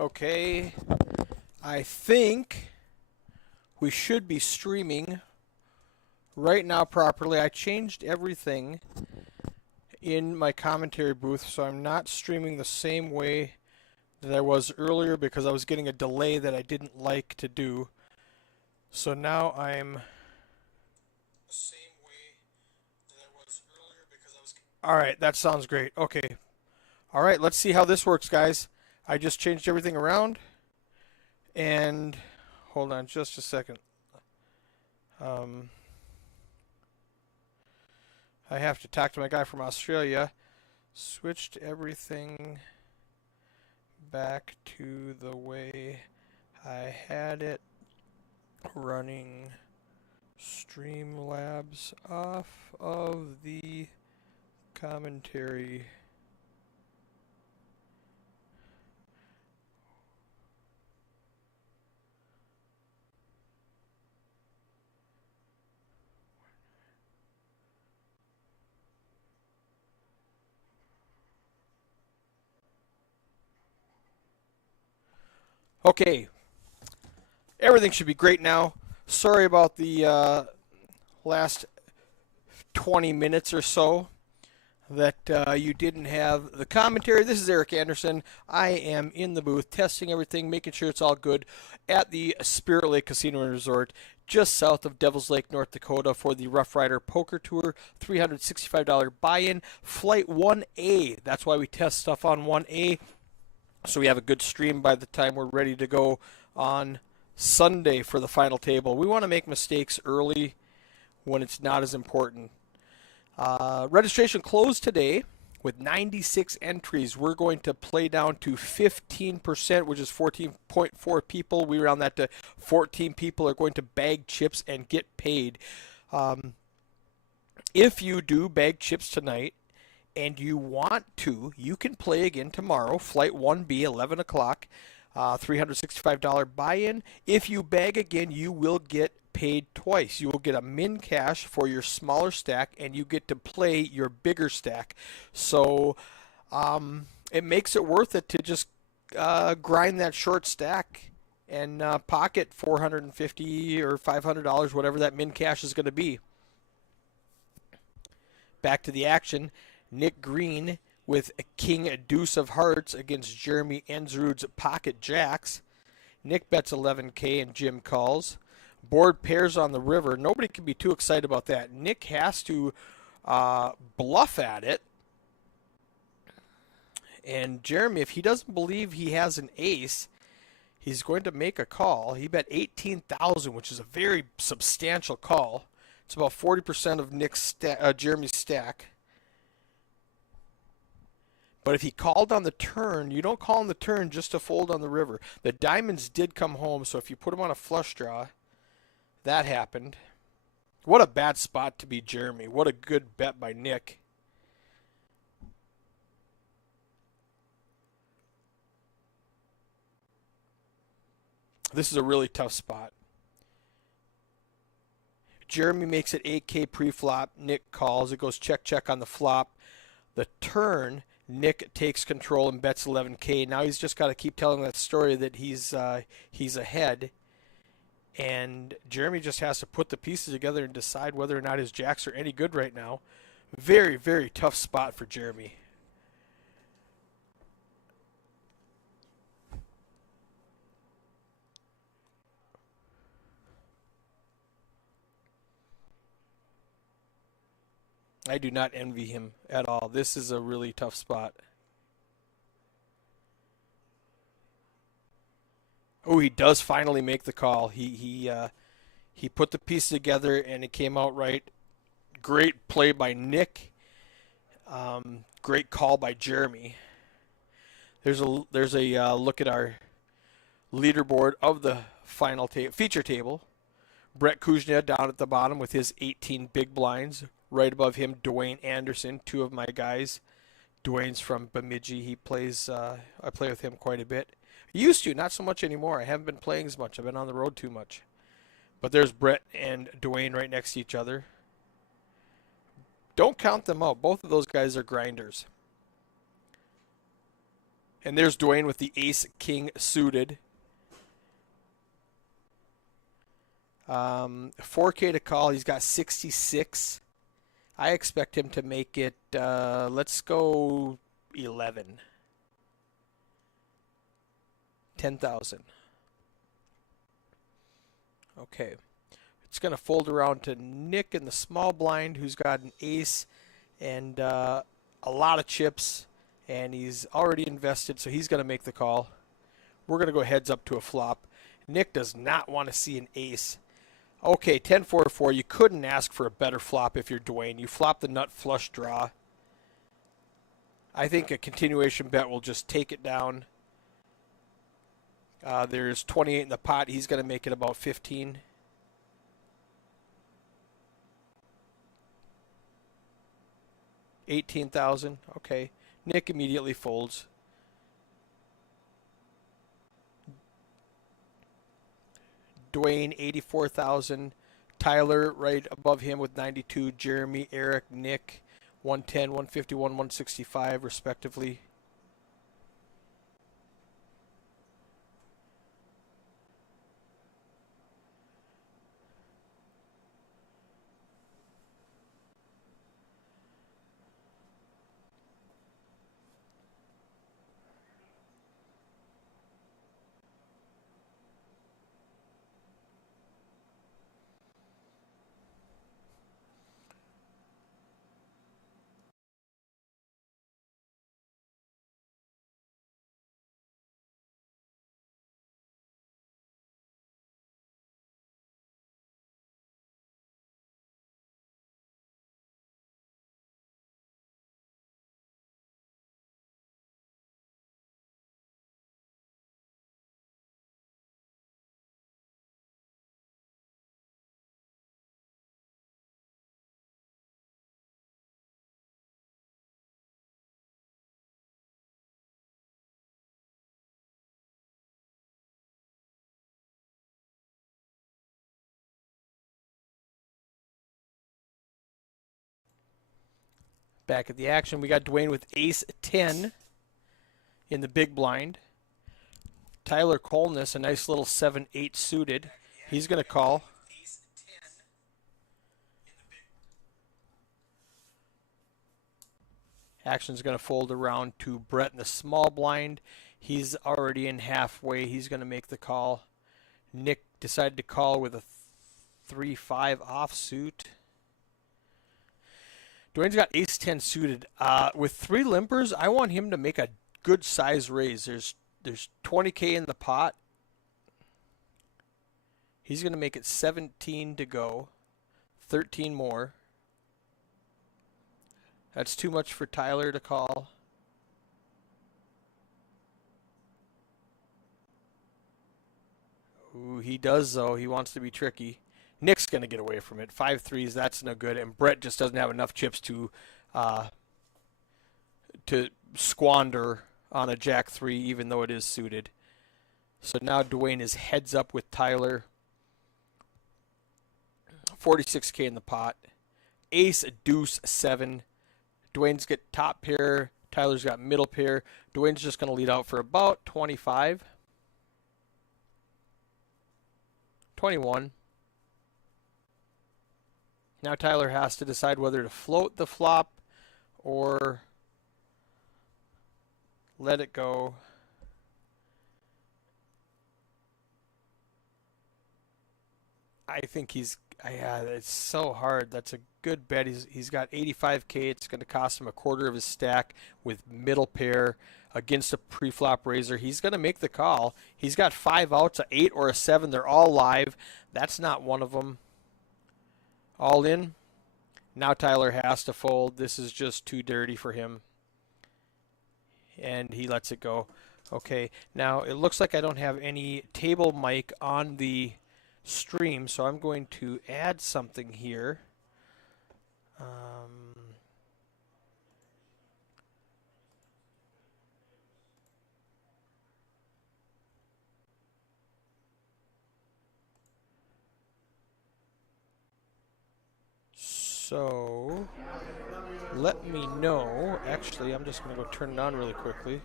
Okay, I think we should be streaming right now properly. I changed everything in my commentary booth, so I'm not streaming the same way that I was earlier because I was getting a delay that I didn't like to do. So now I'm the same way that I was earlier because I was. All right, that sounds great. Okay. All right, let's see how this works, guys. I just changed everything around and hold on just a second. Um, I have to talk to my guy from Australia. Switched everything back to the way I had it running Streamlabs off of the commentary. Okay, everything should be great now. Sorry about the last 20 minutes or so that you didn't have the commentary. This is Eric Anderson. I am in the booth testing everything, making sure it's all good at the Spirit Lake Casino and Resort just south of Devil's Lake, North Dakota for the Rough Rider Poker Tour. $365 buy-in. Flight 1A. That's why we test stuff on 1A. So we have a good stream by the time we're ready to go on Sunday for the final table. We want to make mistakes early when it's not as important. Registration closed today with 96 entries. We're going to play down to 15%, which is 14.4 people. We round that to 14 people are going to bag chips and get paid. If you do bag chips tonight and you want to, you can play again tomorrow. Flight 1B, 11 o'clock. $365 buy-in. If you bag again, you will get paid twice. You will get a min cash for your smaller stack, and you get to play your bigger stack. So it makes it worth it to just grind that short stack and pocket $450 or $500, whatever that min cash is going to be. Back to the action. Nick Green with King Deuce of Hearts against Jeremy Ensrud's Pocket Jacks. Nick bets 11K and Jim calls. Board pairs on the river. Nobody can be too excited about that. Nick has to bluff at it. And Jeremy, if he doesn't believe he has an ace, he's going to make a call. He bet 18,000, which is a very substantial call. It's about 40% of Jeremy's stack. But if he called on the turn, you don't call on the turn just to fold on the river. The diamonds did come home, so if you put him on a flush draw, that happened. What a bad spot to be Jeremy. What a good bet by Nick. This is a really tough spot. Jeremy makes it 8K pre-flop. Nick calls. It goes check, check on the flop. The turn, Nick takes control and bets 11K. Now he's just got to keep telling that story that he's ahead. And Jeremy just has to put the pieces together and decide whether or not his jacks are any good right now. Very, very tough spot for Jeremy. I do not envy him at all. This is a really tough spot. Oh, he does finally make the call. He put the pieces together and it came out right. Great play by Nick. Great call by Jeremy. There's a look at our leaderboard of the final feature table. Brett Kuznia down at the bottom with his 18 big blinds. Right above him, Dwayne Anderson, two of my guys. Dwayne's from Bemidji. He plays. I play with him quite a bit. Used to, not so much anymore. I haven't been playing as much. I've been on the road too much. But there's Brett and Dwayne right next to each other. Don't count them out. Both of those guys are grinders. And there's Dwayne with the ace-king suited. 4K to call. He's got 66. I expect him to make it, let's go 11. 10,000. Okay. It's going to fold around to Nick in the small blind, who's got an ace and a lot of chips, and he's already invested, so he's going to make the call. We're going to go heads up to a flop. Nick does not want to see an ace. Okay, 10-4-4. You couldn't ask for a better flop if you're Dwayne. You flop the nut flush draw. I think a continuation bet will just take it down. There's 28 in the pot. He's going to make it about 15. $18,000. Okay. Nick immediately folds. Dwayne, 84,000. Tyler right above him with 92. Jeremy, Eric, Nick, 110, 151, 165 respectively. Back at the action, we got Dwayne with ace-10 in the big blind. Tyler Colness, a nice little 7-8 suited. He's going to call. Action's going to fold around to Brett in the small blind. He's already in halfway. He's going to make the call. Nick decided to call with a 3-5 offsuit. Dwayne's got ace-10 suited. With 3 limpers, I want him to make a good size raise. There's 20K in the pot. He's going to make it 17 to go. 13 more. That's too much for Tyler to call. Ooh, he does, though. He wants to be tricky. Nick's going to get away from it. 5 threes, that's no good. And Brett just doesn't have enough chips to squander on a jack 3, even though it is suited. So now Dwayne is heads up with Tyler. 46K in the pot. Ace, deuce, 7. Dwayne's got top pair. Tyler's got middle pair. Dwayne's just going to lead out for about 25. 21. Now Tyler has to decide whether to float the flop or let it go. I think it's so hard. That's a good bet. He's got 85K. It's going to cost him a quarter of his stack with middle pair against a pre-flop raiser. He's going to make the call. He's got 5 outs, a 8 or a 7. They're all live. That's not one of them. All in. Now Tyler has to fold. This is just too dirty for him. And he lets it go. Okay, now it looks like I don't have any table mic on the stream, so I'm going to add something here. So let me know. Actually, I'm just going to go turn it on really quickly.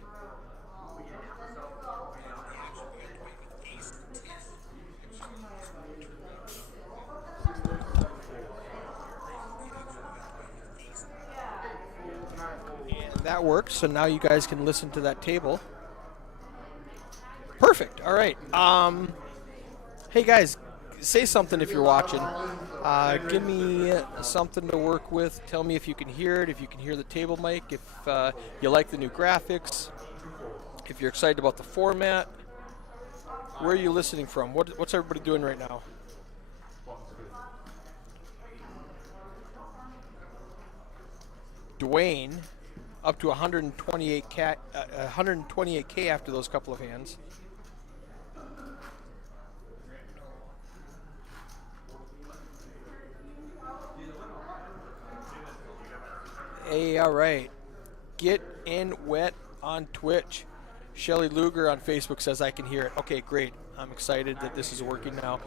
That works. So now you guys can listen to that table. Perfect. All right. Hey guys, say something if you're watching. Give me something to work with. Tell me if you can hear it, if you can hear the table mic, if you like the new graphics, if you're excited about the format. Where are you listening from? What's everybody doing right now? Dwayne, up to 128K after those couple of hands. Hey, all right. Get in wet on Twitch. Shelly Luger on Facebook says I can hear it. Okay, great. I'm excited that this is working now.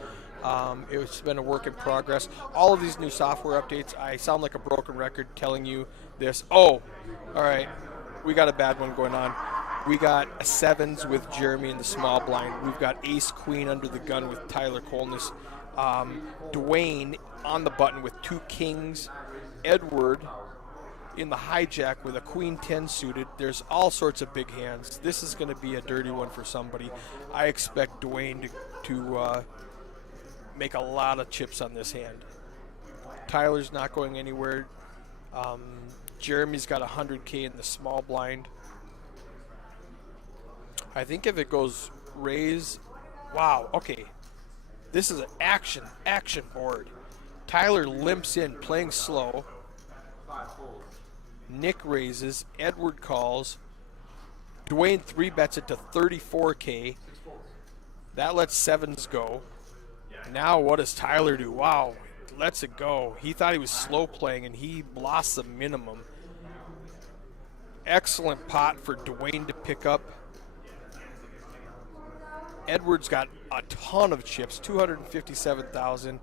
It's been a work in progress. All of these new software updates, I sound like a broken record telling you this. Oh, all right. We got a bad one going on. We got a sevens with Jeremy in the small blind. We've got ace queen under the gun with Tyler Colness. Dwayne on the button with 2 kings. Edward in the hijack with a queen 10 suited. There's all sorts of big hands. This is going to be a dirty one for somebody. I expect Dwayne to make a lot of chips on this hand. Tyler's not going anywhere. Jeremy's got 100K in the small blind. I think if it goes raise, wow, okay. This is an action board. Tyler limps in, playing slow. Nick raises, Edward calls. Dwayne 3-bets it to 34K. That lets sevens go. Now what does Tyler do? Wow, lets it go. He thought he was slow playing and he lost the minimum. Excellent pot for Dwayne to pick up. Edward's got a ton of chips, 257,000.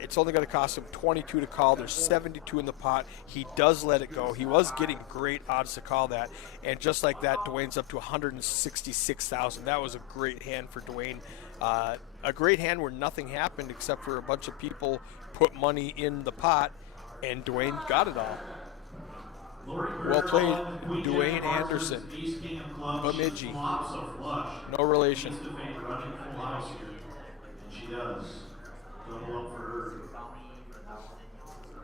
It's only going to cost him 22 to call. There's 72 in the pot. He does let it go. He was getting great odds to call that. And just like that, Dwayne's up to 166,000. That was a great hand for Dwayne. A great hand where nothing happened except for a bunch of people put money in the pot, and Dwayne got it all. Well played, Dwayne Anderson. Bemidji. No relation.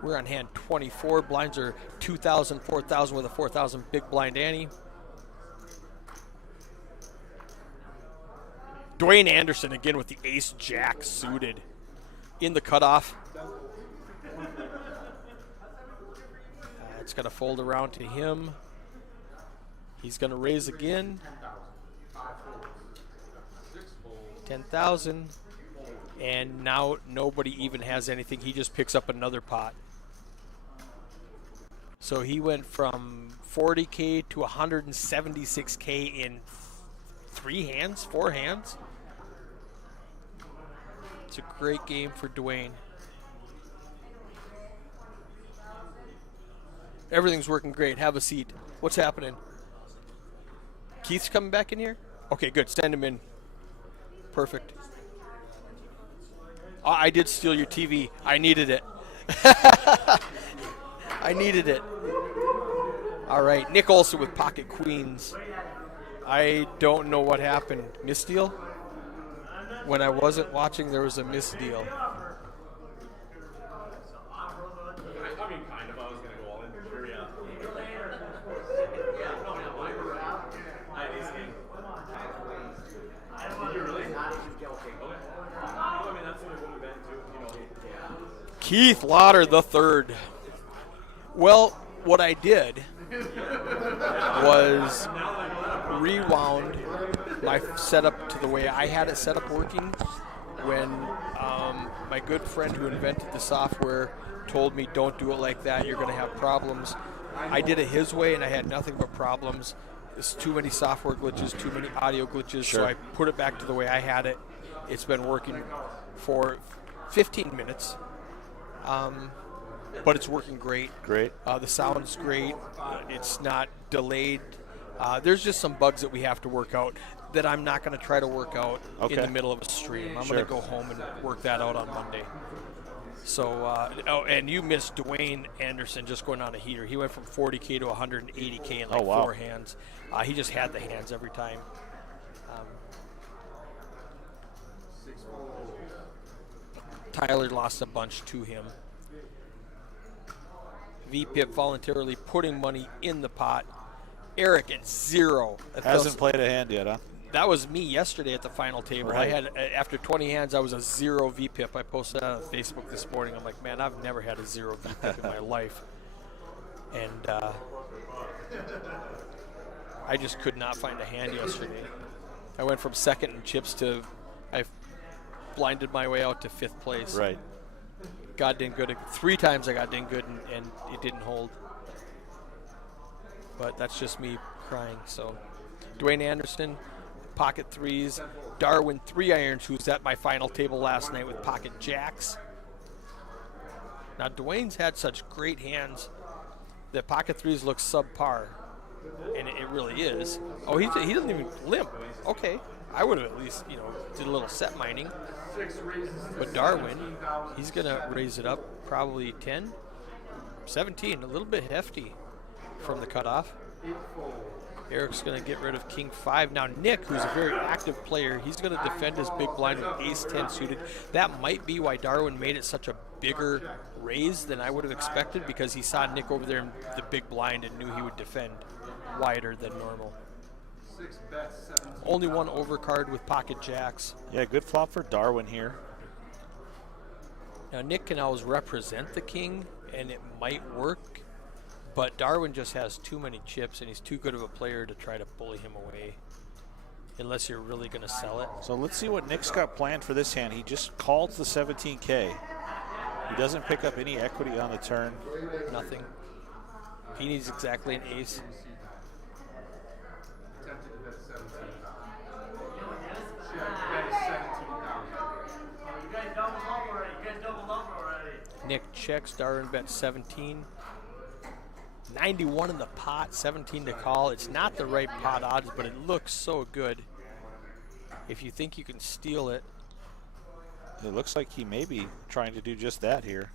We're on hand 24. Blinds are 2,000, 4,000 with a 4,000 big blind ante. Dwayne Anderson again with the ace jack suited in the cutoff. It's going to fold around to him. He's going to raise again. 10,000. And now nobody even has anything. He just picks up another pot. So he went from 40K to 176K in 4 hands. It's a great game for Dwayne. Everything's working great. Have a seat. What's happening? Keith's coming back in here? Okay, good. Send him in. Perfect. I did steal your TV. I needed it. I needed it. All right. Nick Olson with pocket queens. I don't know what happened. Misdeal? When I wasn't watching, there was a misdeal. I mean, kind of. I was going to go all in. Sure, yeah. Did you really? I mean, that's what we've been to, Keith Lauder the third. Well, what I did was rewound my setup to the way I had it set up working when my good friend who invented the software told me, don't do it like that, you're going to have problems. I did it his way and I had nothing but problems. There's too many software glitches, too many audio glitches, Sure. So I put it back to the way I had it. It's been working for 15 minutes, but it's working great. Great. The sound's great. It's not delayed. There's just some bugs that we have to work out that I'm not going to try to work out in the middle of a stream. I'm going to go home and work that out on Monday. So, oh, and you missed Dwayne Anderson just going on a heater. He went from 40K to 180K in like Oh, wow. 4 hands. He just had the hands every time. Tyler lost a bunch to him. VPIP voluntarily putting money in the pot. Eric at 0. Hasn't played a hand yet, huh? That was me yesterday at the final table. Right. I had, after 20 hands, I was a 0 VPIP. I posted that on Facebook this morning. I'm like, man, I've never had a 0 VPIP in my life. And I just could not find a hand yesterday. I went from second in chips to, I blinded my way out to 5th place. Right. Got ding good. 3 times I got ding good, and it didn't hold. But that's just me crying. So, Dwayne Anderson, pocket 3s. Darwin 3-irons, who's at my final table last night with pocket jacks. Now, Dwayne's had such great hands that pocket 3s look subpar, and it really is. Oh, he doesn't even limp. Okay, I would have at least, did a little set mining. But Darwin, he's going to raise it up probably 10, 17, a little bit hefty from the cutoff. Eric's going to get rid of King 5. Now Nick, who's a very active player, he's going to defend his big blind with Ace 10 suited. That might be why Darwin made it such a bigger raise than I would have expected, because he saw Nick over there in the big blind and knew he would defend wider than normal. Only one overcard with pocket jacks. Yeah, good flop for Darwin here. Now Nick can always represent the king, and it might work, but Darwin just has too many chips, and he's too good of a player to try to bully him away, unless you're really going to sell it. So let's see what Nick's got planned for this hand. He just calls the 17K. He doesn't pick up any equity on the turn. Nothing. He needs exactly an ace. Nick checks, Darwin bet 17. 91 in the pot, 17 to call. It's not the right pot odds, but it looks so good. If you think you can steal it. It looks like he may be trying to do just that here.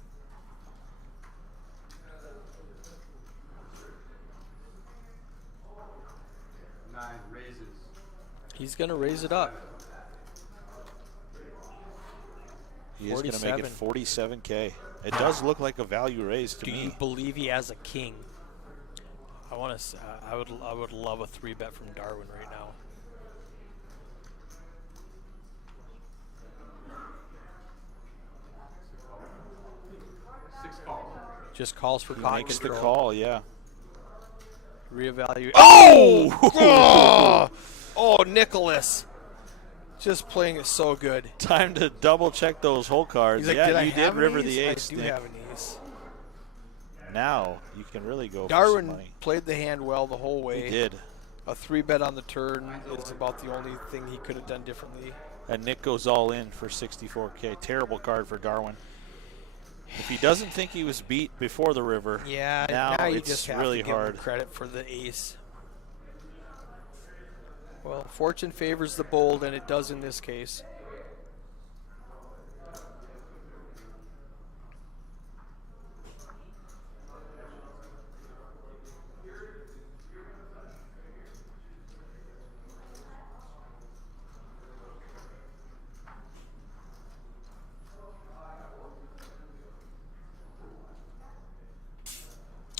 He's going to raise it up. He is going to make it 47K. It does look like a value raise to me. Do you believe he has a king? I want to. I would love a 3-bet from Darwin right now. Just calls for pot Makes the control. call, yeah. Reevaluate. Oh! Oh, Nicholas. Just playing it so good. Time to double check those hole cards. He's like, yeah, did I you have did river an the ace? ace, I do Nick. have an ace. Now you can really go for some Darwin money. played the hand well the whole way. He did. A 3-bet on the turn is about the only thing he could have done differently. And Nick goes all in for 64K. Terrible card for Darwin. If he doesn't think he was beat before the river, Yeah, now you it's just have really to give hard. him credit for the ace. Well, fortune favors the bold, and it does in this case.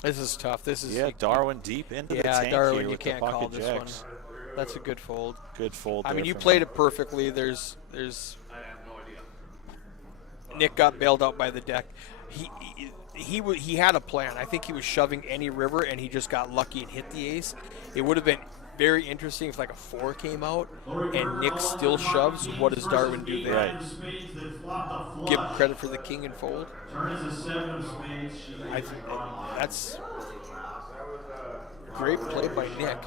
This is tough. This is Darwin deep into the tank Darwin, here you with can't the call pocket this jacks. one. That's a good fold. Good fold. I mean, there you from played him. it perfectly. There's I have no idea. Nick got bailed out by the deck. He had a plan. I think he was shoving any river, and he just got lucky and hit the ace. It would have been very interesting if like a 4 came out and Nick still shoves. What does Darwin do there? Right. Give him credit for the king and fold. That's great play by Nick.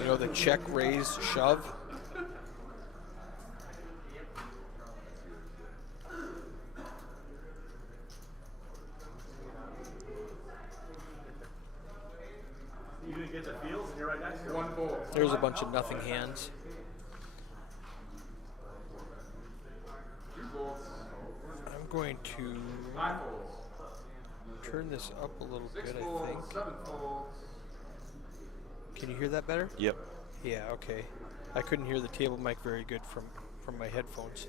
You know, the check, raise, shove. You didn't get the feels, and you're right next to it. 1 4. There's a bunch of nothing hands. going to turn this up a little bit, I think. Can you hear that better? Yep. Yeah, okay. I couldn't hear the table mic very good from my headphones.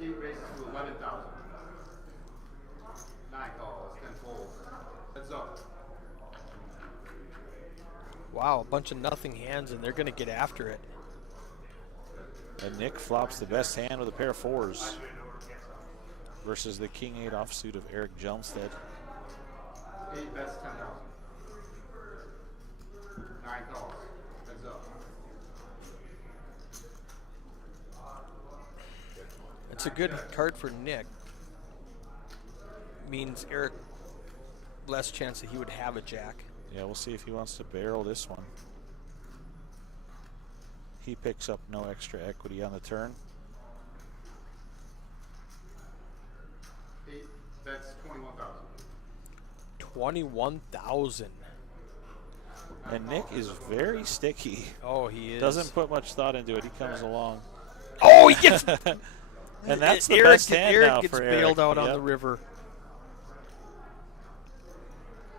8 raises to 11,000. 9 calls, 10 folds. Heads up. Wow, a bunch of nothing hands, and they're going to get after it. And Nick flops the best hand with a pair of 4s versus the King 8 offsuit of Eric Jelmstead. 8 bets, 10,000. 9 calls. Heads up. It's a good card for Nick. Means Eric less chance that he would have a jack. Yeah, we'll see if he wants to barrel this one. He picks up no extra equity on the turn. 8 bets, 21,000. 21,000. And Nick is very sticky. Oh, he is. Doesn't put much thought into it. He comes along. Oh, he gets. And that's the Eric, best hand Eric now gets for bailed Eric. out on Yep. the river.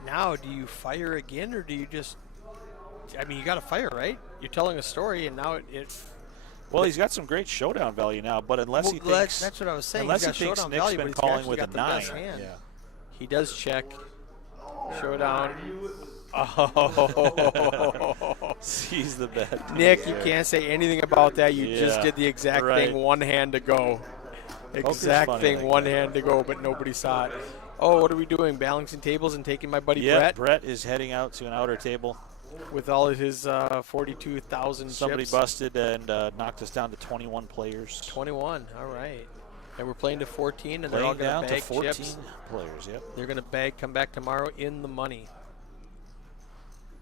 Now, do you fire again, or do you just? I mean, you got to fire, right? You're telling a story, and now it Well, he's got some great showdown value now, but unless he well, thinks that's what I was saying. unless he He's got thinks showdown Nick's value, been but he's calling actually with a got the best 9. hand. Yeah. He does check. Showdown. Sees the bet. Nick, you can't say anything about that. You just Yeah, did the exact right. thing, one hand to go. Poker's Exact funny thing, like one that. hand to go, but nobody saw it. Oh, what are we doing? Balancing tables and taking my buddy Yeah, Brett Brett is heading out to an outer table. with all of his 42,000 Somebody chips. busted and knocked us down to 21 players. 21, all right. And we're playing to 14, and they're all Playing going down to to bag 14 chips. players, yep. They're going to come back tomorrow in the money.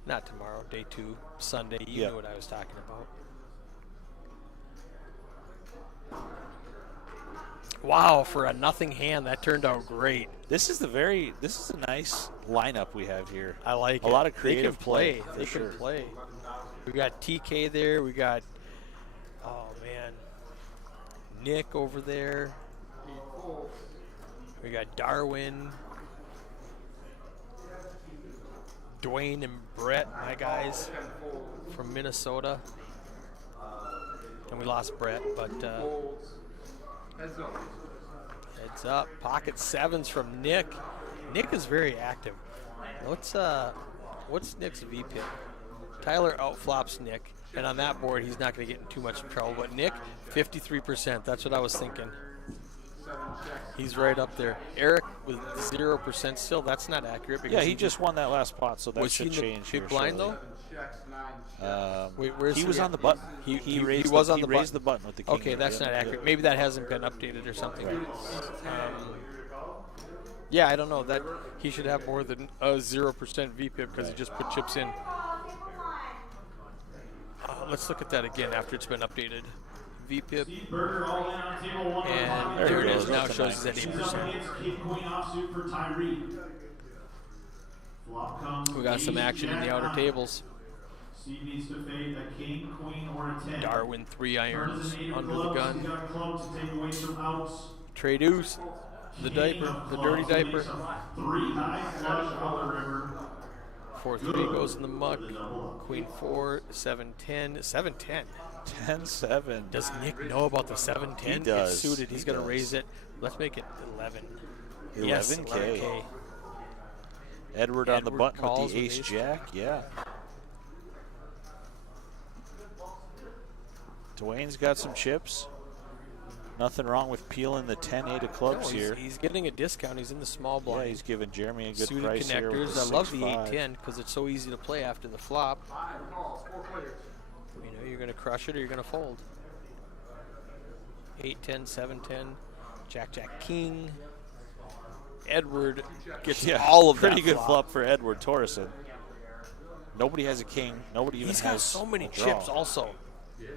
Not tomorrow, day 2, Sunday. You Yep. knew what I was talking about. Wow, for a nothing hand, that turned out great. This is a nice lineup we have here. I like A it. lot of They creative can play. for They sure. can play. We got TK there. We got, oh man, Nick over there. We got Darwin, Dwayne and Brett, my guys from Minnesota. And we lost Brett, but Heads up. heads up. Pocket 7s from Nick. Nick is very active. What's Nick's VPIP? Tyler outflops Nick, and on that board he's not going to get in too much trouble. But Nick, 53%. That's what I was thinking. He's right up there. Eric with 0% still. That's not accurate. Because Yeah, he just won that last pot, so that was he should in the change big here blind shortly. though. Checks, 9 checks. Wait, where's He was the- on the button. He raised was the, on the he raised button. the button with the king. Okay, that's Yep, not yep. accurate. Maybe that hasn't been updated or something. Yeah, I don't know. That he should have more than a 0% VPIP because he just put chips in. Let's look at that again after it's been updated. VPIP, Burger all in on table 1. and There there he it is. goes, Now up it to shows 9. it's at He's up 8%. against King Queen offsuit for Tyree. Flop comes We got some ace, action in the jack, outer nine. tables. Steve needs to fade a king, queen, or a 10. Darwin 3 Turn is irons an 8 of under the clubs. gun. He's got clubs to take away some outs. Trey Deuce, the King diaper, of the clubs dirty diaper. makes a 3 high flush on the river. 4-3 goes in the muck. Queen 4, 7-10, 7-10. 10-7. Does Nick know about the 7-10? He does. It's suited. He's He going to does. raise it. Let's make it 11. 11K. Yes, 11K. Edward on the Edward button with calls the with ace ace. jack. Yeah. Dwayne's got some chips. Nothing wrong with peeling the 10-8 of clubs No, here. he's getting a discount. He's in the small Yeah, blind. he's giving Jeremy a good Suited price here with connectors. the I love the 6-5. 8-10 because it's so easy to play after the flop. 5 calls, 4 players. You know, you're going to crush it or you're going to fold. 8-10, 7-10, Jack, King. Edward gets Yeah, all of pretty that good flop for Edward Torreson. Nobody has a king. Nobody even He's has got so many a draw. chips also. Yeah,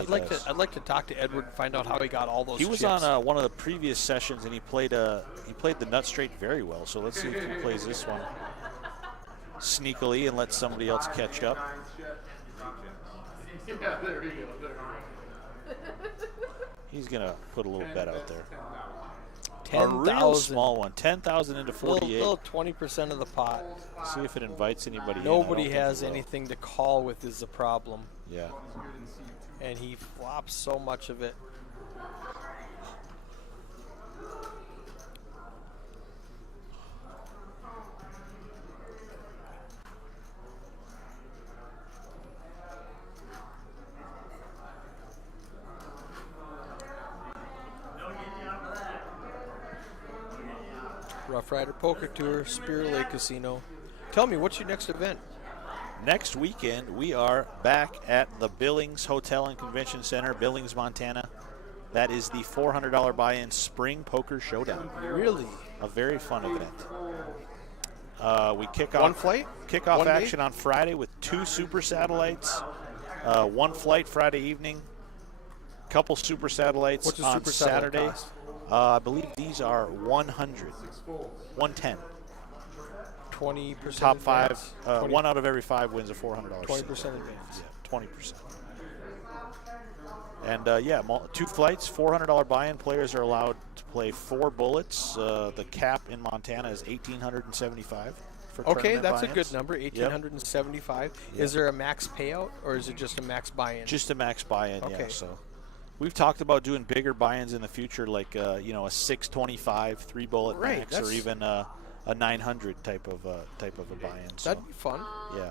I'd he like does. to talk to Edward and find out how he got all those He was chips. on one of the previous sessions and he played the nut straight very well. So let's see if he plays this one sneakily and let somebody else catch up. 9 checks. Yeah, there you go. There you go. He's going to put a little bet out there. 10,000. A real small one. 10,000 into 48. Little 20% of the pot. See if it invites anybody in. Nobody I don't think has it will. anything to call with is the problem. Yeah. And he flops so much of it. Rough Rider Poker Tour, Spirit Lake Casino. Tell me, what's your next event? Next weekend, we are back at the Billings Hotel and Convention Center, Billings, Montana. That is the $400 buy-in Spring Poker Showdown. Really? A very fun event. We kick off One flight? Kickoff One day? action on Friday with 2 super satellites. One flight Friday evening. Couple super satellites What's a on super satellite Saturday. cost? I believe these are 100, 110. 20% Top 5. advance? 20 1 out of every 5 wins a $400. 20% advance. Yeah, 20%. And 2 flights, $400 buy-in. Players are allowed to play 4 bullets. The cap in Montana is $1,875 for Okay, tournament that's a buy-ins. good number, 1,875. Yep. Is there a max payout, or is it just a max buy-in? Just a max buy-in, yeah. Okay. So we've talked about doing bigger buy-ins in the future, like a 625 3-bullet Right, max, or that's- even a 900 type of a buy-in. So, That'd be fun. yeah.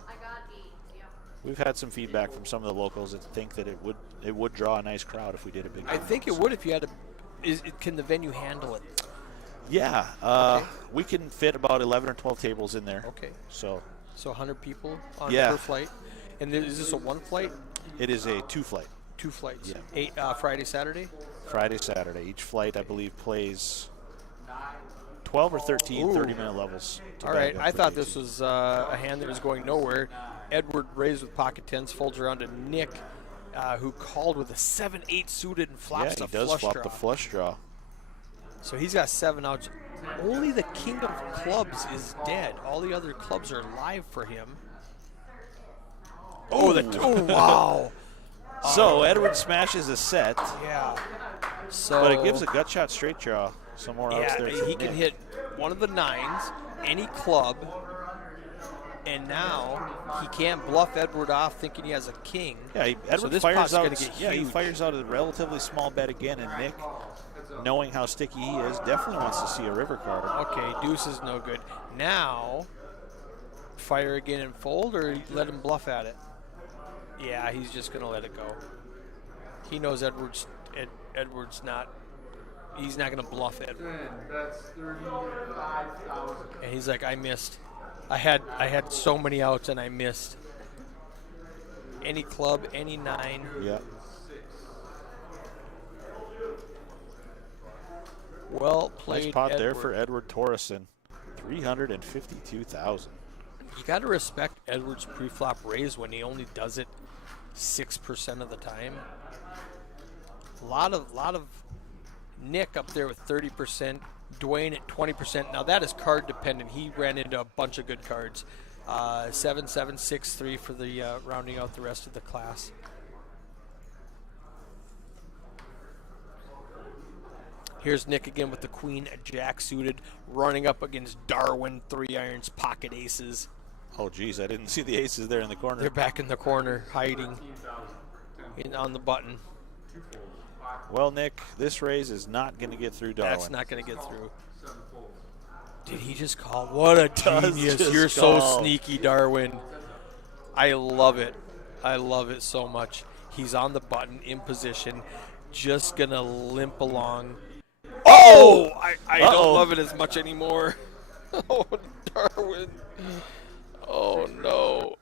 We've had some feedback from some of the locals that think that it would draw a nice crowd if we did a big. I think it would if you had can the venue handle it? Yeah, Okay. we can fit about 11 or 12 tables in there. Okay. So So 100 people on Yeah. per flight. And is this a one flight? it is a 2-flight, 2 flights? Yeah. 8 Friday, Saturday? Friday, Saturday. Each flight, I believe, plays 12 or 13 Ooh. 30-minute levels. to All bag right. up I for thought Casey. this was a hand that was going nowhere. Edward raised with pocket tens, folds around to Nick, who called with a 7-8 suited and flops Yeah, a he does flush flop draw. the flush draw. So he's got 7 outs. Only the king of clubs is dead. All the other clubs are live for him. Oh, wow. So Edward smashes a set, Yeah. So but it gives a gut shot straight draw somewhere else yeah, there. he for can Nick. hit one of the 9s, any club, and now he can't bluff Edward off thinking he has a king. Yeah, Edward this fires pot's out. gonna get He huge. fires out a relatively small bet again, and Nick, knowing how sticky he is, definitely wants to see a river card. Okay, deuce is no good. Now, fire again and fold, or let him bluff at it? Yeah, he's just going to let it go. He knows Edward's not, he's not going to bluff it. That's 35,000. And he's like, I missed. I had so many outs and I missed. Any club, any 9. Yeah. Well played, Nice pot there Edward. for Edward Torreson. 352,000. You got to respect Edward's pre-flop raise when he only does it 6% of the time. A lot of Nick up there with 30%, Dwayne at 20%. Now that is card dependent. He ran into a bunch of good cards. 7-7, 6-3 for the rounding out the rest of the class. Here's Nick again with the queen jack suited, running up against Darwin, 3 irons, pocket aces. Oh, geez, I didn't see the aces there in the corner. They're back in the corner, hiding on the button. Well, Nick, this raise is not going to get through Darwin. That's not going to get through. Did he just call? What a Does genius. just You're so call. sneaky, Darwin. I love it. I love it so much. He's on the button, in position, just going to limp along. Oh! I Uh-oh. don't love it as much anymore. Oh, Darwin. Oh, no.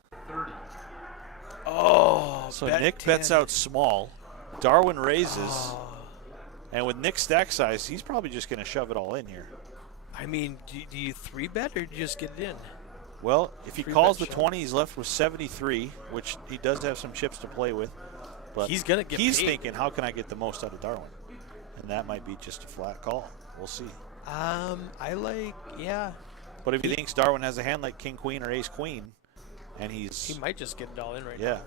Oh, So bet Nick 10. bets out small. Darwin raises. And with Nick's stack size, he's probably just going to shove it all in here. I mean, do you 3-bet or do you just get it in? Well, if he Free calls bet the shot. 20, he's left with 73, which he does have some chips to play with. But He's gonna get He's paid. thinking, how can I get the most out of Darwin? And that might be just a flat call. We'll see. I like, yeah. But if he thinks Darwin has a hand like King Queen or Ace Queen, and He he's might just get it all in right now. yeah.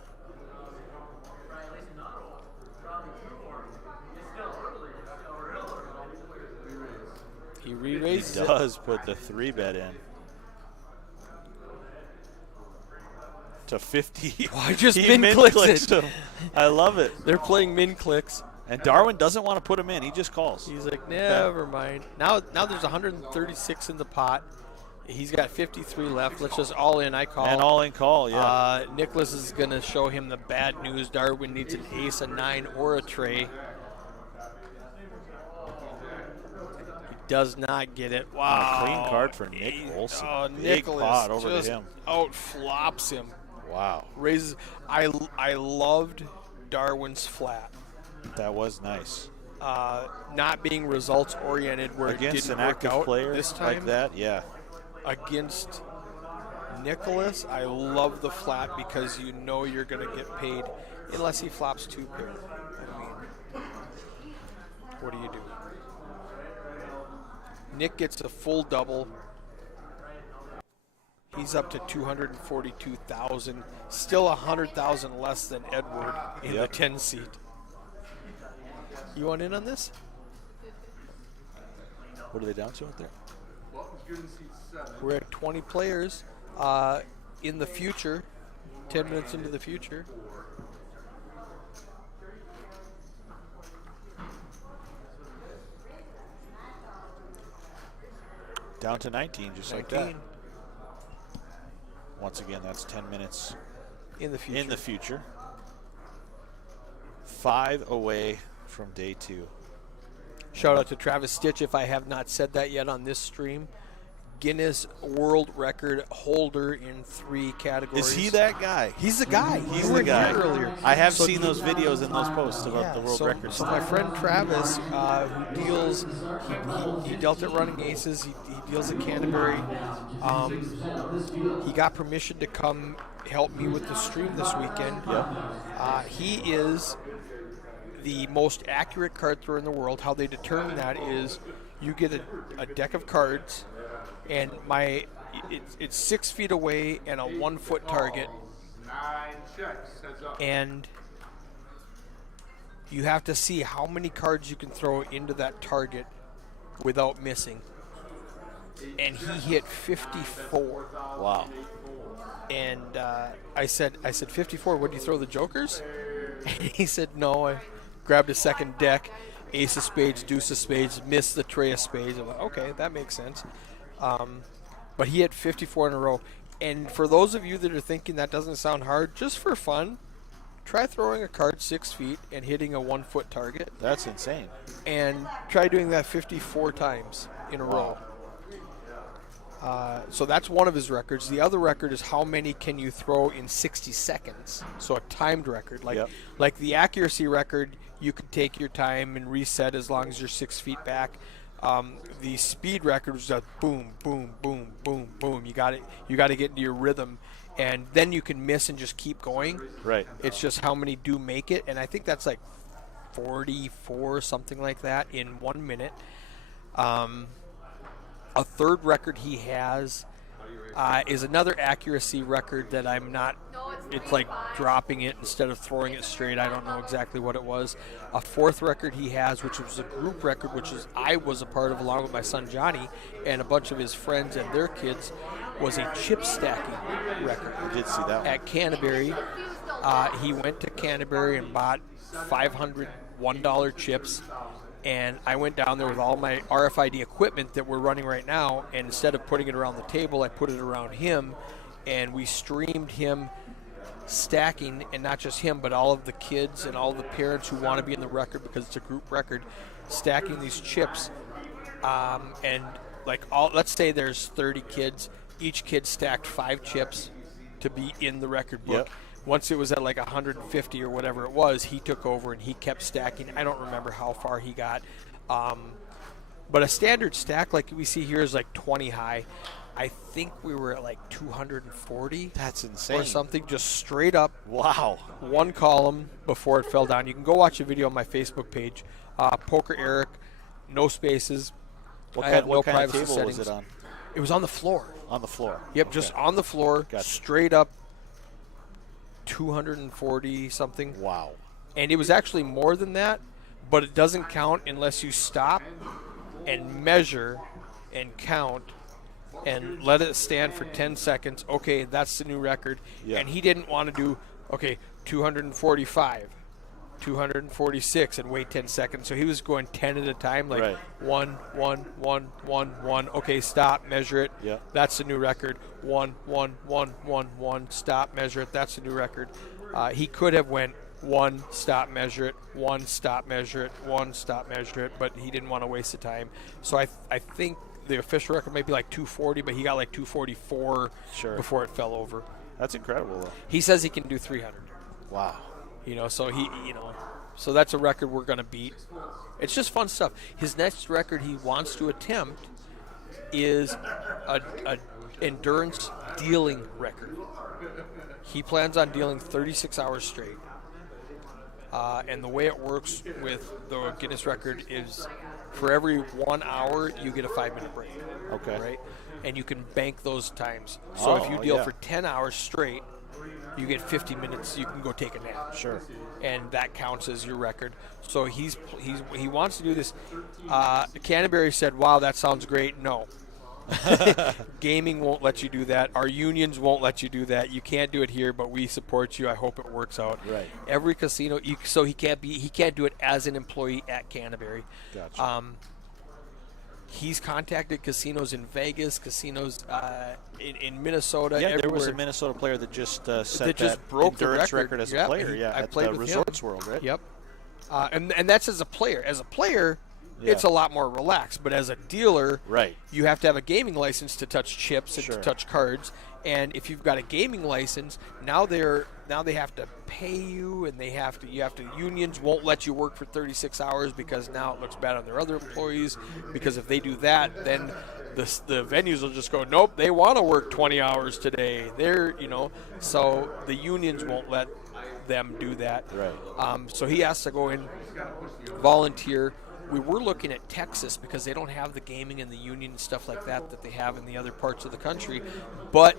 He He re-raises it. does put the 3-bet in. To 50. Why just He min-clicks min-clicks it? him. I love it. They're playing min clicks. And Darwin doesn't want to put him in. He just calls. He's like, never mind. Now there's 136 in the pot. He's got 53 left. Let's just all in. I call. And all in call, yeah. Nicholas is going to show him the bad news. Darwin needs an ace, a 9, or a tray. He does not get it. Wow. Clean card for Nick Olson. Oh, Big Nicholas pot over just to him. outflops him. Wow. Raises. I loved Darwin's flat. That was nice. Not being results oriented where Against it didn't an work active out player this time. like that, yeah. Against Nicholas, I love the flat because you know you're going to get paid unless he flops 2 pair. I mean, what do you do? Nick gets a full double. He's up to 242,000, still 100,000 less than Edward in the 10 seat. You want in on this? What are they down to out there? We're at 20 players in the future, 10 minutes into the future. Down to 19, just like 19 that. Once again, that's 10 minutes in the future. in the future. 5 away from day 2. Shout out to Travis Stitch, if I have not said that yet on this stream. Guinness World Record holder in 3 categories. Is he that guy? He's the guy. He's You the were guy. here earlier. I have So seen those videos and those posts about the world so, record so stuff. my friend Travis, who deals, he dealt at Running Aces. He deals at Canterbury. He got permission to come help me with the stream this weekend. He is the most accurate card thrower in the world. How they determine that is you get a deck of cards, and it's 6 feet away and a 1 foot target, 9 checks. Heads up. and you have to see how many cards you can throw into that target without missing. And he hit 54. Wow. And I said 54. Would you throw the jokers? And he said no. I grabbed a second deck, ace of spades, deuce of spades, missed the tray of spades. I'm like, okay, that makes sense. But he hit 54 in a row. And for those of you that are thinking that doesn't sound hard, just for fun, try throwing a card 6 feet and hitting a 1 foot target. That's insane. And try doing that 54 times in a row. So that's one of his records. The other record is how many can you throw in 60 seconds. So a timed record. Like the accuracy record, you could take your time and reset as long as you're 6 feet back. The speed record was just boom, boom, boom, boom, boom. You got to get into your rhythm, and then you can miss and just keep going. Right. It's just how many do make it, and I think that's like 44, something like that, in 1 minute. A third record he has is another accuracy record that I'm not. It's like dropping it instead of throwing it straight. I don't know exactly what it was. A fourth record he has, which was a group record, which is I was a part of along with my son Johnny and a bunch of his friends and their kids, was a chip stacking record. I did see that one. At Canterbury. He went to Canterbury and bought 500 $1 chips. And I went down there with all my RFID equipment that we're running right now, and instead of putting it around the table, I put it around him, and we streamed him stacking, and not just him, but all of the kids and all the parents who want to be in the record because it's a group record, stacking these chips. And like let's say there's 30 kids, each kid stacked 5 chips to be in the record book. Yep. Once it was at like 150 or whatever it was, he took over and he kept stacking. I don't remember how far he got. But a standard stack like we see here is like 20 high. I think we were at like 240. That's insane. Or something, just straight up. Wow. One column before it fell down. You can go watch a video on my Facebook page. Poker Eric, no spaces. What I kind, had no what kind of privacy table settings. was it on? It was on the floor. On the floor. Yep, Okay. just on the floor, Gotcha. straight up 240 something. Wow. And it was actually more than that, but it doesn't count unless you stop and measure and count and let it stand for 10 seconds. Okay, that's the new record. Yeah. And he didn't want to do, 245, 246 and wait 10 seconds. So he was going 10 at a time, like Right. 1, 1, 1, 1, 1. Okay, stop, measure it. Yeah. That's the new record. 1, 1, 1, 1, 1. Stop, measure it. That's the new record. He could have went 1, stop, measure it. 1, stop, measure it. 1, stop, measure it. But he didn't want to waste the time. So I think the official record might be like 240, but he got like 244 Sure. before it fell over. That's incredible, though. He says he can do 300. Wow. So so that's a record we're going to beat. It's just fun stuff. His next record he wants to attempt is a endurance dealing record. He plans on dealing 36 hours straight. And the way it works with the Guinness record is for every 1 hour, you get a 5-minute break. Okay. Right? And you can bank those times. So if you deal yeah. for 10 hours straight, you get 50 minutes, you can go take a nap. Sure. And that counts as your record. So he wants to do this. Canterbury said, wow, that sounds great. No. Gaming won't let you do that. Our unions won't let you do that. You can't do it here, but we support you. I hope it works out. Right. Every casino, so he can't do it as an employee at Canterbury. Gotcha. He's contacted casinos in Vegas, casinos in Minnesota. Yeah, everywhere. there was a Minnesota player that just set That just that broke the endurance record. as Yeah, a player. I At played the with Resorts him. World, right? Yep. And that's as a player. As a player, it's a lot more relaxed. But as a dealer, Right. you have to have a gaming license to touch chips and Sure. to touch cards. And if you've got a gaming license, now they have to pay you, and unions won't let you work for 36 hours because now it looks bad on their other employees. Because if they do that, then the venues will just go, nope, they want to work 20 hours today. So the unions won't let them do that. Right. So he has to go in, volunteer. We were looking at Texas because they don't have the gaming and the union and stuff like that they have in the other parts of the country. But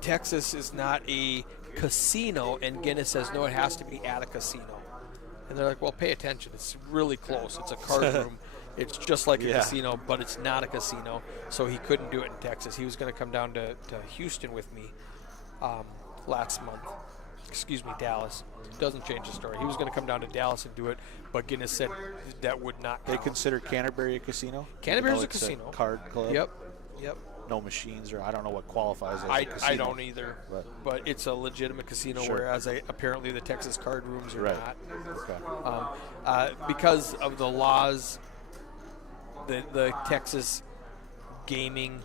Texas is not a casino, and Guinness says, no, it has to be at a casino. And they're like, well, pay attention. It's really close. It's a card room. It's just like a casino, but it's not a casino. So he couldn't do it in Texas. He was going to come down to Houston with me last month. Dallas. Doesn't change the story. He was going to come down to Dallas and do it, but Guinness said that would not count. They consider Canterbury a casino? Canterbury's Even though a casino. it's card club? Yep. No machines, or I don't know what qualifies as a casino. I don't either, but it's a legitimate casino, Sure. whereas apparently the Texas card rooms are Right. not. Okay. Because of the laws, the Texas gaming,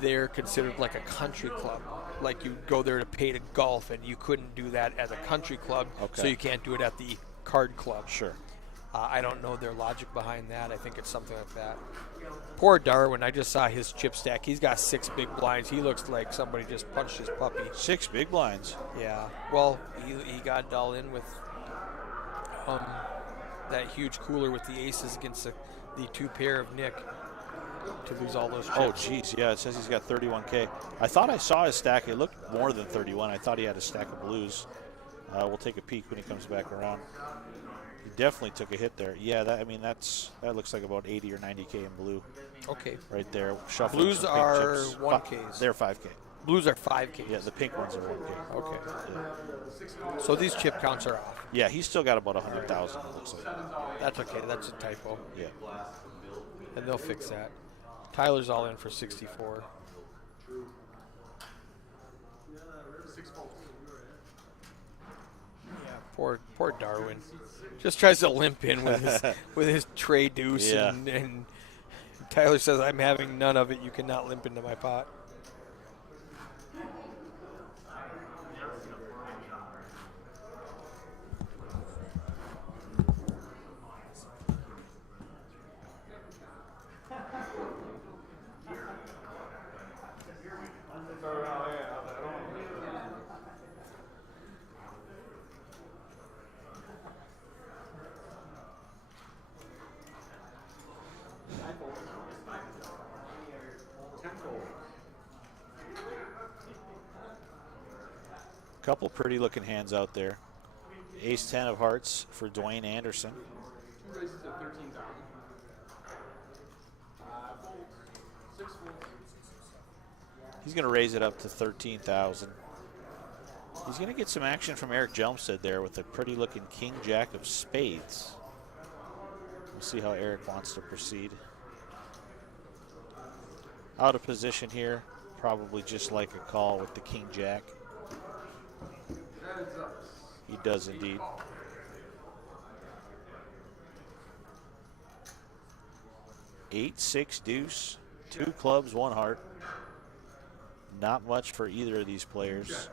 they're considered like a country club. Like you go there to pay to golf, and you couldn't do that at a country club, so Okay. you can't do it at the card club. Sure. I don't know their logic behind that. I think it's something like that. Poor Darwin, I just saw his chip stack. He's got 6 big blinds. He looks like somebody just punched his puppy. 6 big blinds. Yeah. Well, he got it all in with that huge cooler with the aces against the 2 pair of Nick to lose all those chips. Oh, geez. Yeah, it says he's got 31K. I thought I saw his stack. It looked more than 31. I thought he had a stack of blues. We'll take a peek when he comes back around. He definitely took a hit there. Yeah, that looks like about 80 or 90K in blue. Okay. Right there. Shuffling Blues some pink are chips. 1Ks. They're 5K. Blues are 5Ks. Yeah, the pink ones are 1K. Okay. So these chip counts are off. Yeah, he's still got about 100,000, it looks like. That's okay. That's a typo. Yeah. And they'll fix that. Tyler's all in for 64. Yeah, poor Darwin. Just tries to limp in with his tray deuce, Yeah. and Tyler says, I'm having none of it. You cannot limp into my pot. Couple pretty looking hands out there. Ace 10 of hearts for Dwayne Anderson. He's going to raise it up to 13,000. He's going to get some action from Eric Jelmstead there with a pretty looking king jack of spades. We'll see how Eric wants to proceed. Out of position here, probably just like a call with the king jack. He does indeed. Eight, six, deuce, 2 clubs, 1 heart. Not much for either of these players.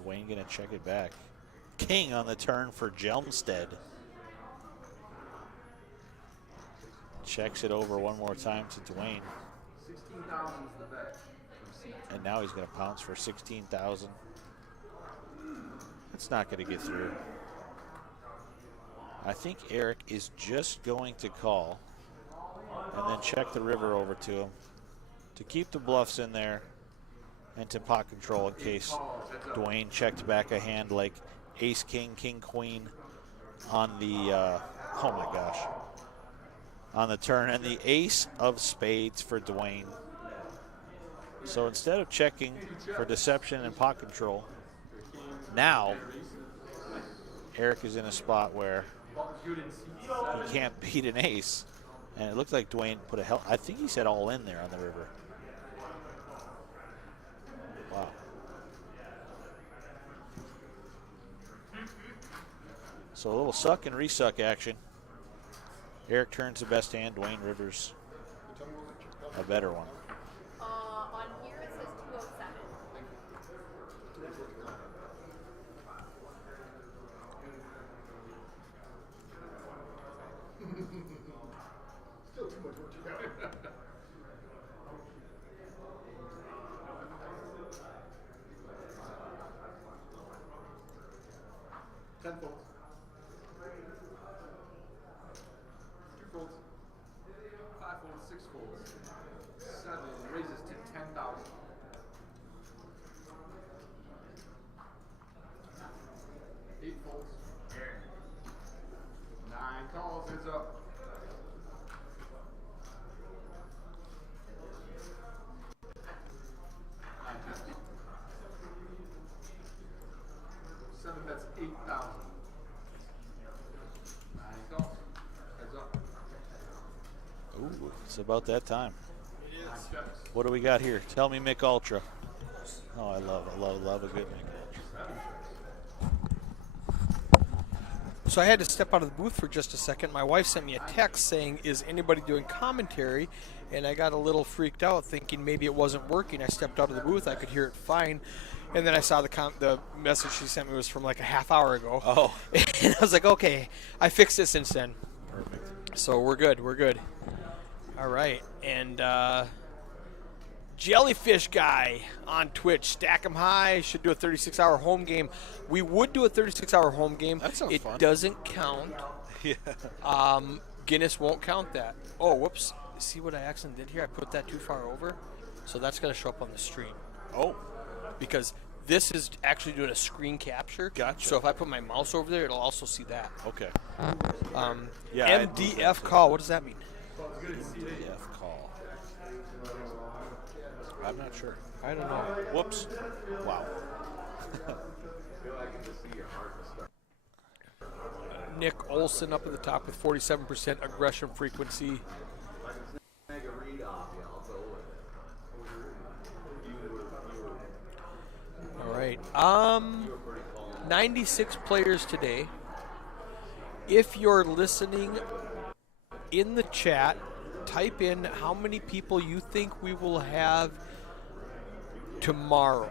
Dwayne gonna check it back. King on the turn for Jelmstead. Checks it over one more time to Dwayne. 16,000 is the bet. And now he's gonna pounce for 16,000. That's not gonna get through. I think Eric is just going to call and then check the river over to him to keep the bluffs in there and to pot control in case Dwayne checked back a hand like ace, king, king, queen on the, oh my gosh, on the turn, and the ace of spades for Dwayne. So instead of checking for deception and pot control, now Eric is in a spot where he can't beat an ace. And it looked like Dwayne put a I think he said all in there on the river. Wow. So a little suck and resuck action. Eric turns the best hand, Dwayne Rivers a better one. On here it says 207. Still too much work to go. 10 folds. 2 folds. 5 folds, 6 folds. 7 raises to 10,000. 8 folds. 9 calls, heads up. 7 bets 8,000. 9 calls. Heads up. Ooh, it's about that time. 9 checks. What do we got here? Tell me Mick Ultra. Oh, I love a good Mick Ultra. So I had to step out of the booth for just a second. My wife sent me a text saying, "Is anybody doing commentary?" And I got a little freaked out, thinking maybe it wasn't working. I stepped out of the booth. I could hear it fine. And then I saw the message she sent me was from like a half hour ago. Oh. And I was like, okay, I fixed it since then. Perfect. So we're good. We're good. All right. And Jellyfish Guy on Twitch. Stack 'em high. Should do a 36-hour home game. We would do a 36-hour home game. That sounds fun. It doesn't count. Yeah. Guinness won't count that. Oh, whoops. See what I accidentally did here? I put that too far over. So that's going to show up on the stream. Oh. Because this is actually doing a screen capture. Gotcha. So if I put my mouse over there, it'll also see that. Okay. MDF Yeah, I'd move that call. What does that mean? MDF call. I'm not sure. I don't know. Whoops. Wow. Nick Olson up at the top with 47% aggression frequency. All right. 96 players today. If you're listening in the chat, type in how many people you think we will have tomorrow.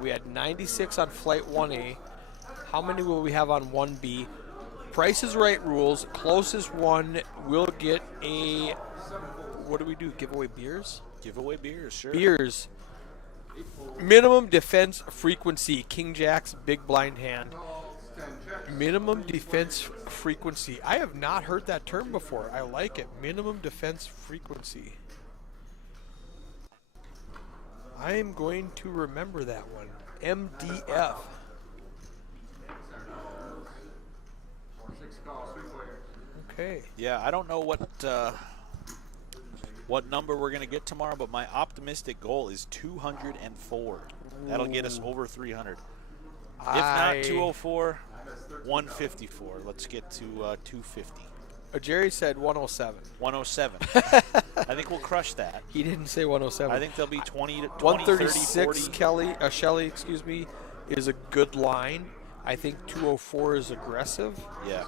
We had 96 on Flight 1A. How many will we have on 1B? Price is Right rules. Closest one will get a, what do we do? Give away beers? Giveaway beers, sure. Beers. Minimum defense frequency. King Jack's big blind hand. Minimum defense frequency. I have not heard that term before. I like it. Minimum defense frequency. I am going to remember that one. MDF. 6 calls, 3 players. Okay. Yeah, I don't know what what number we're going to get tomorrow, but my optimistic goal is 204. That'll get us over 300. If not 204, 154. Let's get to 250. Jerry said 107. 107. I think we'll crush that. He didn't say 107. I think there'll be 20 to 20, 136 30, 40. Shelley, excuse me, is a good line. I think 204 is aggressive. Yeah.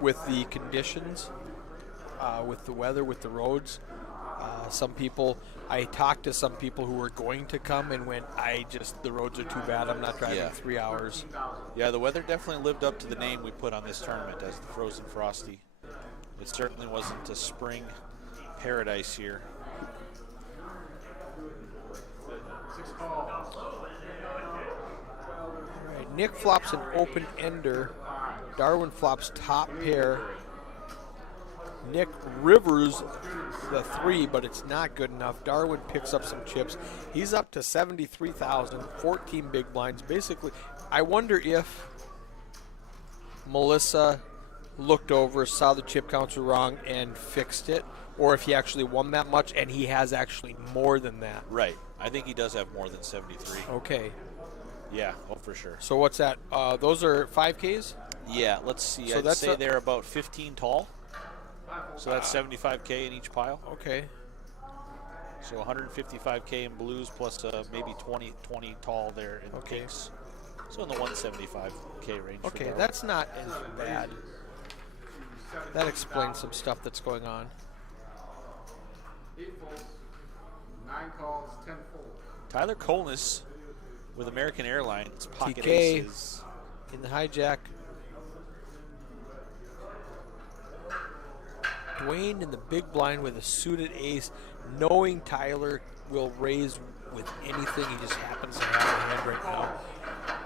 With the conditions, with the weather, with the roads. I talked to some people who were going to come and went, the roads are too bad. I'm not driving 3 hours. Yeah, the weather definitely lived up to the name we put on this tournament as the Frozen Frosty. It certainly wasn't a spring paradise here. All right, Nick flops an open ender. Darwin flops top pair. Nick rivers the 3, but it's not good enough. Darwin picks up some chips. He's up to 73,000, 14 big blinds. Basically, I wonder if Melissa looked over, saw the chip counts were wrong, and fixed it, or if he actually won that much, and he has actually more than that. Right. I think he does have more than 73. Okay. Yeah, oh, for sure. So what's that? Those are 5Ks? Yeah, let's see. So I'd say they're about 15 tall. So that's 75K in each pile. Okay. So 155K in blues plus maybe 20 tall there in pinks. So in the 175K range. Okay, that's not as bad. That explains some stuff that's going on. 8 folds, 9 calls, 10 folds. Tyler Kolnis with American Airlines pocket TK aces. In the hijack. Dwayne in the big blind with a suited ace, knowing Tyler will raise with anything. He just happens to have a hand right now.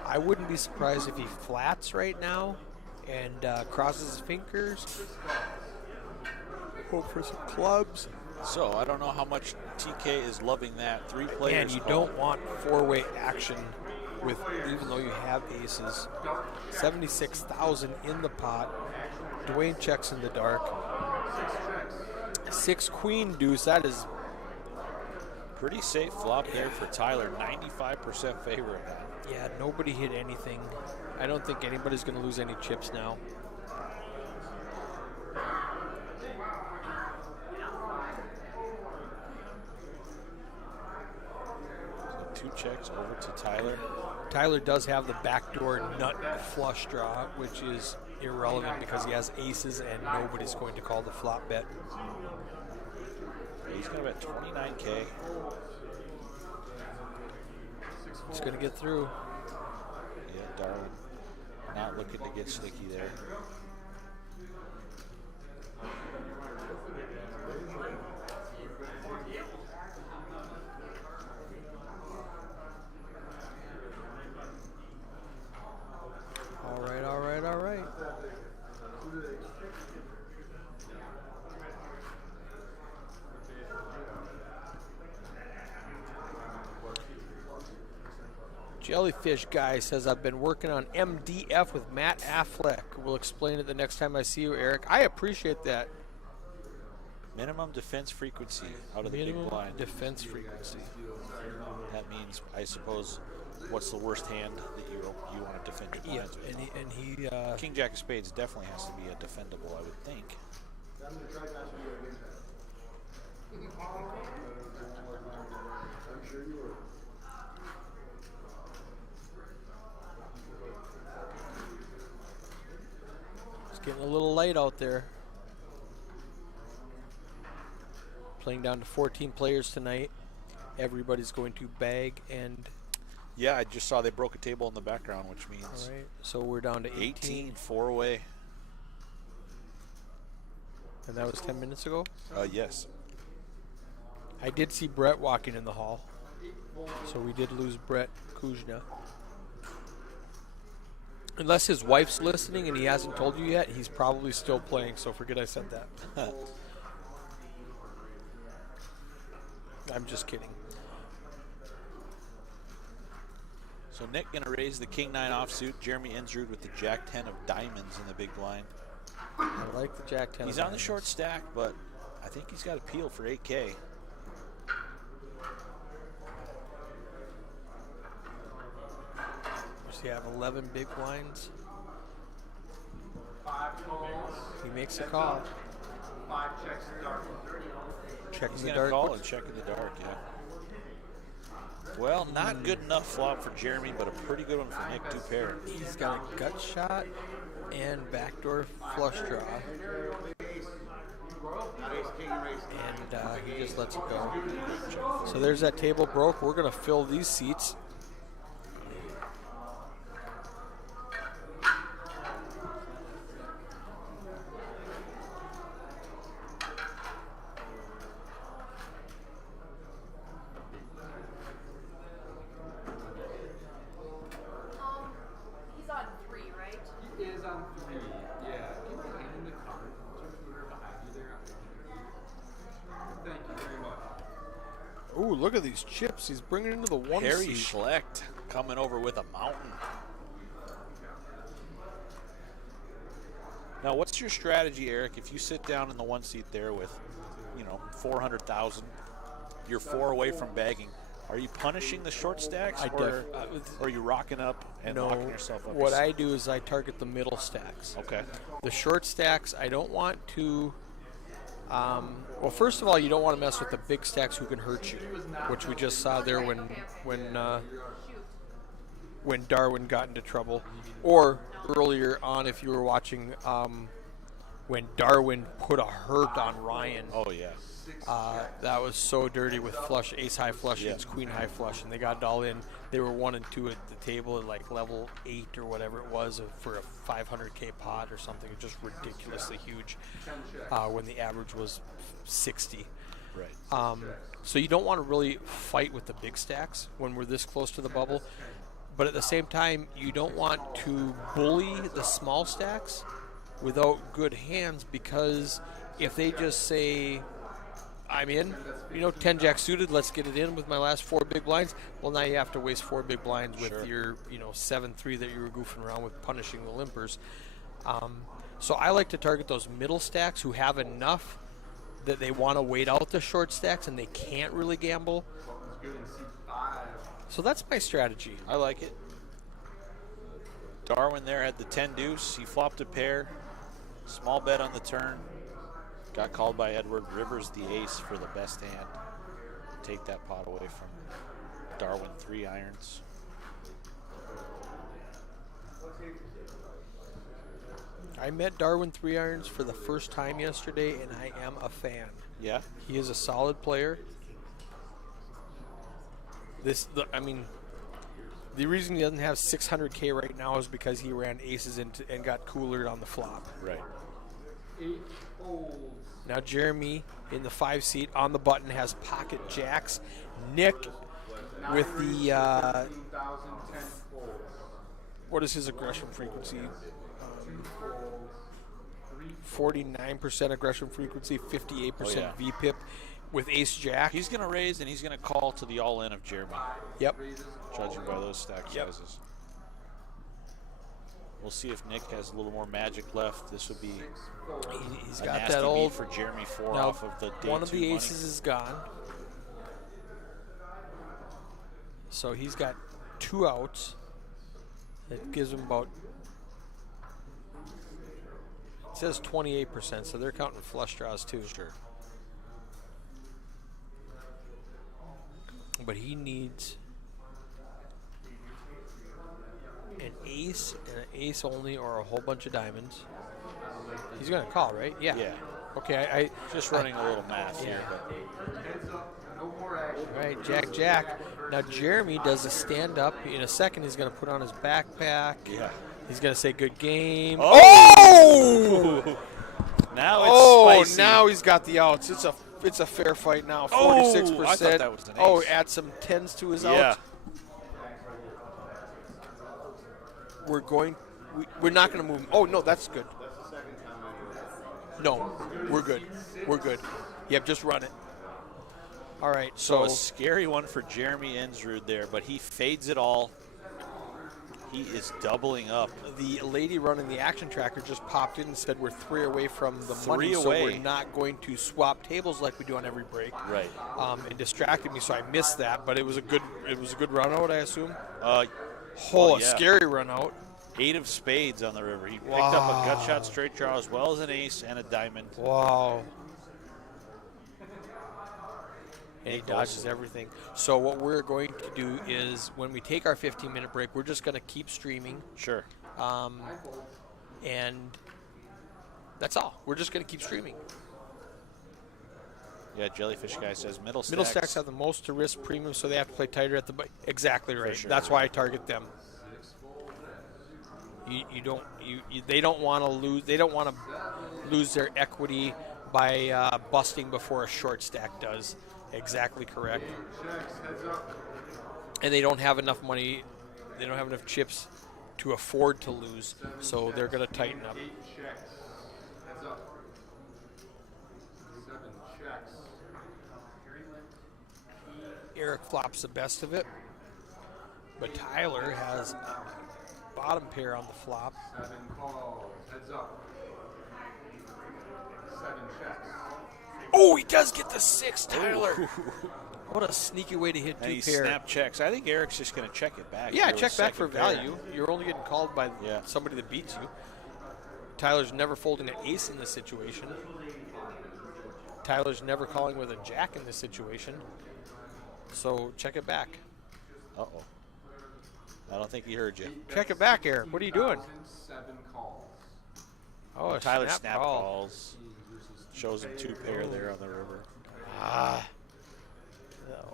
I wouldn't be surprised if he flats right now and crosses his fingers. Hope for some clubs. So I don't know how much TK is loving that. 3 players. And you don't want 4-way action with, even though you have aces. 76,000 in the pot. Dwayne checks in the dark. 6 queen deuce. That is pretty safe flop there for Tyler. 95% favor of that. Yeah, nobody hit anything. I don't think anybody's going to lose any chips now. So 2 checks over to Tyler. Tyler does have the backdoor nut flush draw, which is irrelevant because he has aces and nobody's going to call the flop bet. He's going to bet 29K. He's going to get through. Yeah, Darwin not looking to get sticky there. All right, all right, all right. Jellyfish guy says, I've been working on MDF with Matt Affleck. We'll explain it the next time I see you, Eric. I appreciate that. Minimum defense frequency out of the Minimum big blind. defense frequency. That means, I suppose, what's the worst hand that you want to defend your Yeah, blind? and he King Jack of Spades definitely has to be a defendable, I would think. I'm sure you were. it's getting a little light out there. Playing down to 14 players tonight. Everybody's going to bag and Yeah, I just saw they broke a table in the background, which means all right. So we're down to 18, 4 away. And that was 10 minutes ago. Yes. I did see Brett walking in the hall. So we did lose Brett Kuzna. Unless his wife's listening and he hasn't told you yet, he's probably still playing, so forget I said that. I'm just kidding. So Nick going to raise the King 9 offsuit. Jeremy Ensrud with the Jack 10 of diamonds in the big blind. I like the Jack 10. He's of on the diamonds. short stack, but I think he's got a peel for 8K. Does he have 11 big blinds? 5 calls. He makes a call. 5 checks the dark. Checking He's the going to dark. call and check in the dark, yeah. Well, not good enough flop for Jeremy, but a pretty good one for Nick Dupair. He's got a gut shot and backdoor flush draw. And he just lets it go. So there's that table broke. We're going to fill these seats. He's on 3, right? He is on 3. Yeah. Can you hand him the card? Behind you there. Thank you very much. Ooh, look at these chips. He's bringing it into the one Harry seat. Schlecht coming over with a mountain. Now, what's your strategy, Eric? If you sit down in the one seat there with, 400,000, you're 4 away from bagging. Are you punishing the short stacks, or are you rocking up and locking yourself up? What I do is I target the middle stacks. Okay. The short stacks, I don't want to. Well, first of all, you don't want to mess with the big stacks who can hurt you, which we just saw there when Darwin got into trouble, or earlier on if you were watching when Darwin put a hurt on Ryan. Oh, yeah. That was so dirty with flush, ace high flush Yeah. against queen high flush, and they got it all in. They were 1 and 2 at the table at like level 8 or whatever it was for a 500K pot or something. It's just ridiculously huge when the average was 60. Right. So you don't want to really fight with the big stacks when we're this close to the bubble. But at the same time, you don't want to bully the small stacks without good hands, because if they just say, I'm in, 10 jack suited, let's get it in with my last 4 big blinds. Well, now you have to waste 4 big blinds with Sure. your, 7-3 that you were goofing around with, punishing the limpers. So I like to target those middle stacks who have enough that they want to wait out the short stacks and they can't really gamble. So that's my strategy. I like it. Darwin there had the 10 deuce. He flopped a pair. Small bet on the turn. Got called by Edward. Rivers the ace for the best hand. Take that pot away from Darwin. 3 irons. I met Darwin 3 irons for the first time yesterday, and I am a fan. Yeah. He is a solid player. The reason he doesn't have 600K right now is because he ran aces into and got coolered on the flop. Right. 8 folds. Now Jeremy in the 5 seat on the button has pocket jacks. Nick with the 10 folds. what is his aggression frequency? 49% aggression frequency, 58% Oh, yeah. VPIP with ace jack. He's going to raise, and he's going to call to the all-in of Jeremy, Yep. judging by those stack Yep. sizes. We'll see if Nick has a little more magic left. This would be He's a got nasty that beat old. for Jeremy 4 Now, off of the day one of 2 the money. aces is gone. So he's got 2 outs. That gives him about, it says 28%, so they're counting flush draws too. Sure. But he needs an ace and an ace only, or a whole bunch of diamonds. He's going to call, right? Yeah. Yeah. Okay, I Just running a little math here. Yeah. But No more action. all right, Jack, Jack. Now Jeremy does a stand up. In a second, he's going to put on his backpack. yeah. He's going to say good game. Oh! Now it's spicy. Now he's got the outs. It's a fair fight now. Oh, 46%. I thought that was an Oh, ace. add some 10s to his Yeah. outs. We're not going to move him. Oh, no, that's good. No, we're good. We're good. Yep, just run it. All right, So so a scary one for Jeremy Ensrud there, but he fades it all. He is doubling up. The lady running the action tracker just popped in and said we're 3 away from the money, Three so away. we're not going to swap tables like we do on every break. Right. And distracted me, so I missed that. But it was a good run out, I assume. Uh, Oh, a yeah. scary run out. 8 of spades on the river. He picked Wow. up a gut shot straight draw as well as an ace and a diamond. Wow. And he Nick dodges Olson. everything. So what we're going to do is when we take our 15-minute break, we're just going to keep streaming. Sure. And that's all. We're just going to keep streaming. Yeah, Jellyfish guy says middle stacks. Middle stacks have the most to risk premium, so they have to play tighter at the exactly right. sure. That's why I target them. They don't want to lose. They don't want to lose their equity by busting before a short stack does. Exactly correct. And they don't have enough money. They don't have enough chips to afford to lose, so they're going to tighten up. 8 checks. Heads up. 7 checks. Eric flops the best of it, but Tyler has a bottom pair on the flop. 7 calls. Heads up. 7 checks. Oh, he does get the 6, Tyler. What a sneaky way to hit And he 2 pair. snap checks. I think Eric's just going to check it back. Yeah, here with check back for second pair. value. You're only getting called by Yeah. somebody that beats you. Tyler's never folding an ace in this situation. Tyler's never calling with a jack in this situation. So check it back. Uh-oh. I don't think he heard you. Check it back, Eric. What are you doing? 7 calls. Oh, a Tyler snap snap call. calls. Shows him 2 pair there on the river.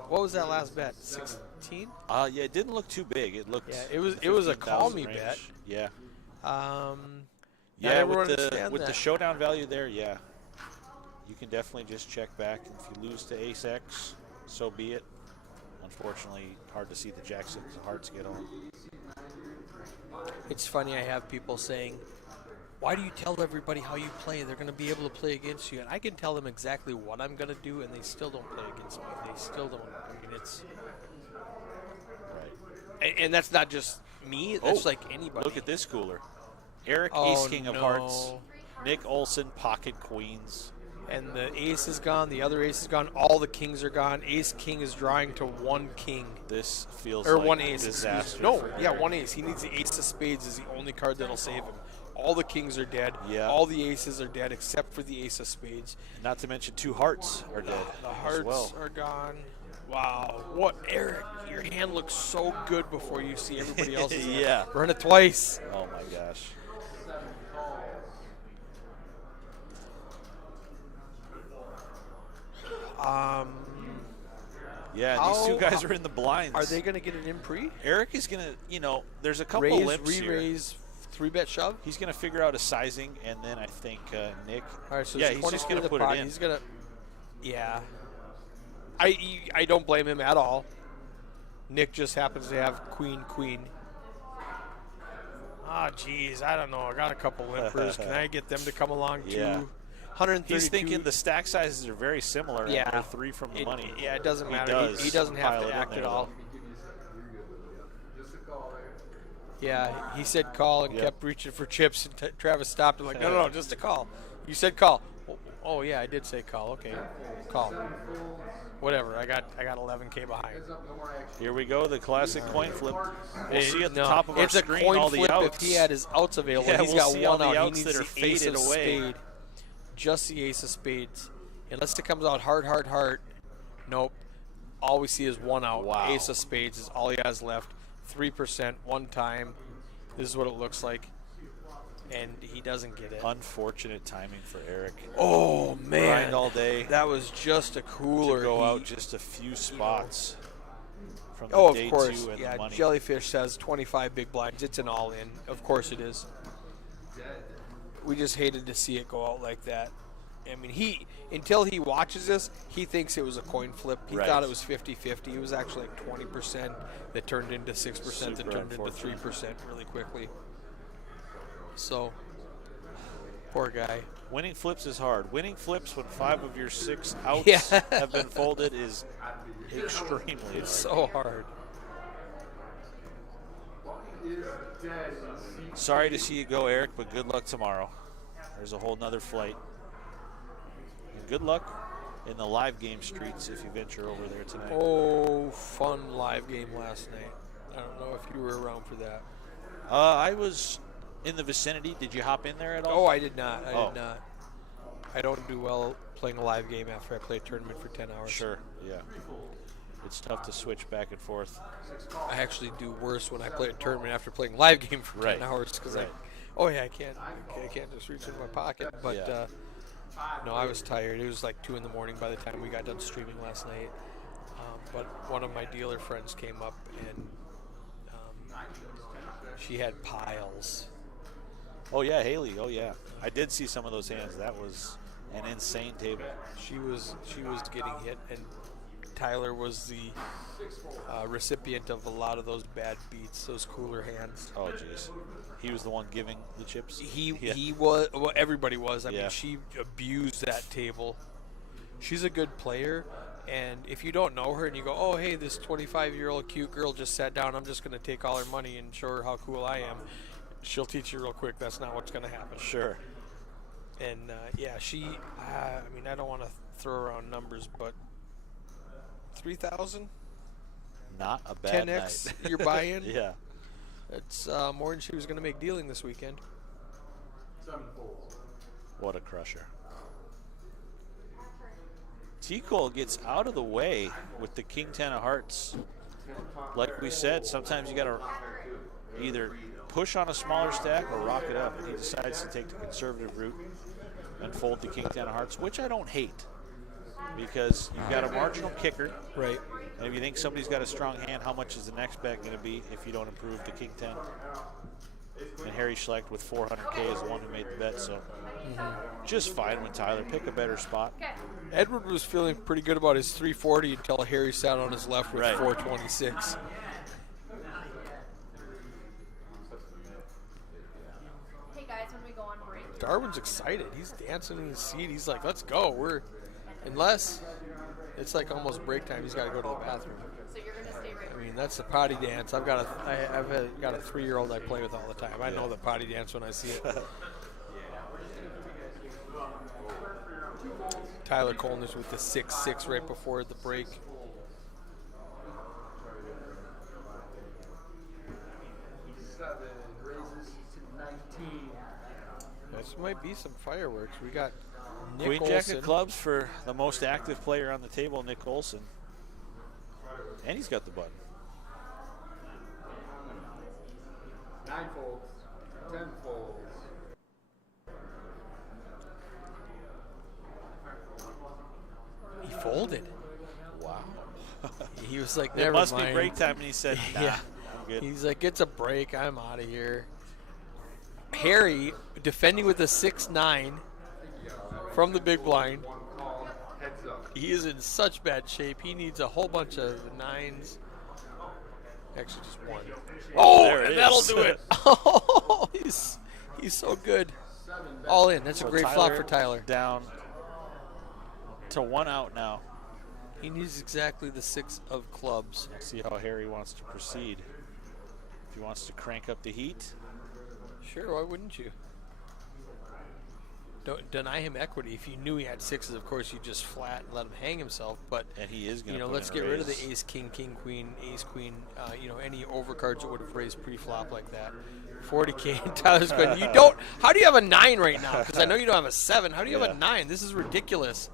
What was that last bet? 16? Yeah, it didn't look too big. It looked. Yeah, it was a call 15,000 me range. bet. Yeah. Not Yeah, everyone with the understands that. showdown value there, yeah. You can definitely just check back. If you lose to ace X, so be it. Unfortunately, hard to see the jack six of hearts get on. It's funny, I have people saying, why do you tell everybody how you play? They're going to be able to play against you. And I can tell them exactly what I'm going to do, and they still don't play against me. They still don't. I mean, it's... Right. And that's not just me. That's like anybody. Look at this cooler. Eric, Oh, ace king of no. hearts. Nick Olson, pocket queens. And the ace is gone. The other ace is gone. All the kings are gone. Ace king is drawing to 1 king. This feels Or like 1 ace. disaster. No, for yeah, Eric. 1 ace. He needs the ace of spades is the only card that'll save him. All the kings are dead. Yeah. All the aces are dead except for the ace of spades. Not to mention 2 hearts are dead The as hearts well. are gone. Wow. What, Eric? Your hand looks so good before you see everybody else's. hand. Yeah. Run it twice. Oh my gosh. Yeah, these two How- guys are in the blinds. Are they going to get it in pre? Eric is going to, there's a couple Raise, limps here. re-raise, 3-bet shove? He's going to figure out a sizing, and then I think Nick. All right, so yeah, it's he's 20 just for going to the put pot. it in. He's going to, yeah. I don't blame him at all. Nick just happens to have queen, queen. Ah, geez, I don't know. I got a couple limpers. Can I get them to come along too? Yeah. 132. He's thinking the stack sizes are very similar. and Yeah. they're 3 from the money. Yeah, it doesn't He matter. does He doesn't have pile to it in act there, at all. though. Just a call there. Yeah, he said call and Yep. kept reaching for chips, and Travis stopped him like, no, just a call. You said call. Oh yeah, I did say call. Okay, call. Whatever. I got 11K behind. Heads up, no more action. Here we go, the classic coin flip. We'll see at the No, top of our it's screen a coin all the flip outs. if he had his outs available. Yeah, He's we'll got see all one the out. He outs needs that are the ace faded of away. spade. Just the ace of spades. Unless it comes out heart, heart, heart. Nope. All we see is one out. Wow. Ace of spades is all he has left. 3%, one time. This is what it looks like. And he doesn't get it. Unfortunate timing for Eric. Oh, man. Grind all day. That was just a cooler. To go He- out just a few spots from the Oh, day of course. 2 and Yeah, the money. Jellyfish says 25 big blinds. It's an all-in. Of course it is. We just hated to see it go out like that. I mean, until he watches this, he thinks it was a coin flip. He Right. thought it was 50-50. It was actually like 20% that turned into 6% that Super turned into unfortunate. 3% really quickly. So, poor guy. Winning flips is hard. Winning flips when 5 of your 6 outs Yeah. have been folded is extremely It's hard. so hard. is dead in seat. Sorry to see you go, Eric, but good luck tomorrow. There's a whole nother flight. And good luck in the live game streets if you venture over there tonight. Oh, fun live game last night. I don't know if you were around for that. I was in the vicinity. Did you hop in there at all? Oh, I did not. I Oh. did not. I don't do well playing a live game after I play a tournament for 10 hours. Sure, yeah. It's tough to switch back and forth. I actually do worse when I play a tournament after playing live game for Right. 10 hours because Right. I can't just reach into my pocket. But Yeah. no, I was tired. It was like 2 in the morning by the time we got done streaming last night. But one of my dealer friends came up and she had piles. Oh, yeah, Haley. Oh, yeah. I did see some of those hands. That was an insane table. She was getting hit, and Tyler was the recipient of a lot of those bad beats, those cooler hands. Oh, jeez. He was the one giving the chips? He was. Well, everybody was. I Yeah. mean, she abused that table. She's a good player, and if you don't know her and you go, "Oh, hey, this 25-year-old cute girl just sat down. I'm just going to take all her money and show her how cool I am," she'll teach you real quick. That's not what's going to happen. Sure. And yeah, she. I mean, I don't want to throw around numbers, but 3,000, Not a bad 10x, night. you're buying. Yeah. It's more than she was going to make dealing this weekend. 7 folds. What a crusher. T-Cole gets out of the way with the King 10 of hearts. Like we said, sometimes you got to either push on a smaller stack or rock it up. And he decides to take the conservative route and fold the King 10 of hearts, which I don't hate. Because you've got a marginal kicker. Right. And if you think somebody's got a strong hand, how much is the next bet going to be if you don't improve to King 10? And Harry Schlecht with 400K is the one who made the bet, so just fine with Tyler. Pick a better spot. Edward was feeling pretty good about his 340 until Harry sat on his left with Right. 426. Hey guys, when we go on break. Darwin's excited. He's dancing in his seat. He's like, "Let's go." Unless it's like almost break time. He's got to go to the bathroom. So you're gonna stay right I mean, that's the potty dance. I've got a 3-year-old I play with all the time. I know the potty dance when I see it. Tyler Colners with the 6-6 right before the break. Raises to 19. This might be some fireworks. We got Nick Queen Olson. Jack of clubs for the most active player on the table, Nick Olson. And he's got the button. 9 folds. 10 folds. He folded. Wow. He was like, It "Never must mind." be break time, and he said, nah, Yeah. I'm good. He's like, "It's a break. I'm out of here." Harry defending with a 6-9 from the big blind. One call. Heads up. He is in such bad shape. He needs a whole bunch of 9s. Actually, just one. Oh, There it and that'll is. do it. Oh, he's so good. All in. That's a So great flop for Tyler. Down to 1 out now. He needs exactly the 6 of clubs. See how Harry wants to proceed. If he wants to crank up the heat. Sure, why wouldn't you? Don't deny him equity. If you knew he had 6s, of course, you just flat and let him hang himself. But And he is going to let's get rid of the ace, king, king, queen, ace, queen. Any overcards that would have raised pre-flop like that. 40K. And Tyler's going, you don't. How do you have a 9 right now? Because I know you don't have a 7. How do you have a 9? This is ridiculous.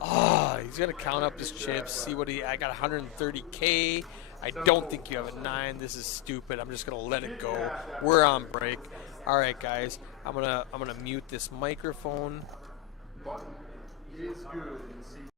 Oh, he's gonna count up his chips. See what I got 130K. I don't think you have a 9. This is stupid. I'm just gonna let it go. We're on break. All right, guys. I'm gonna mute this microphone. Button is good in seat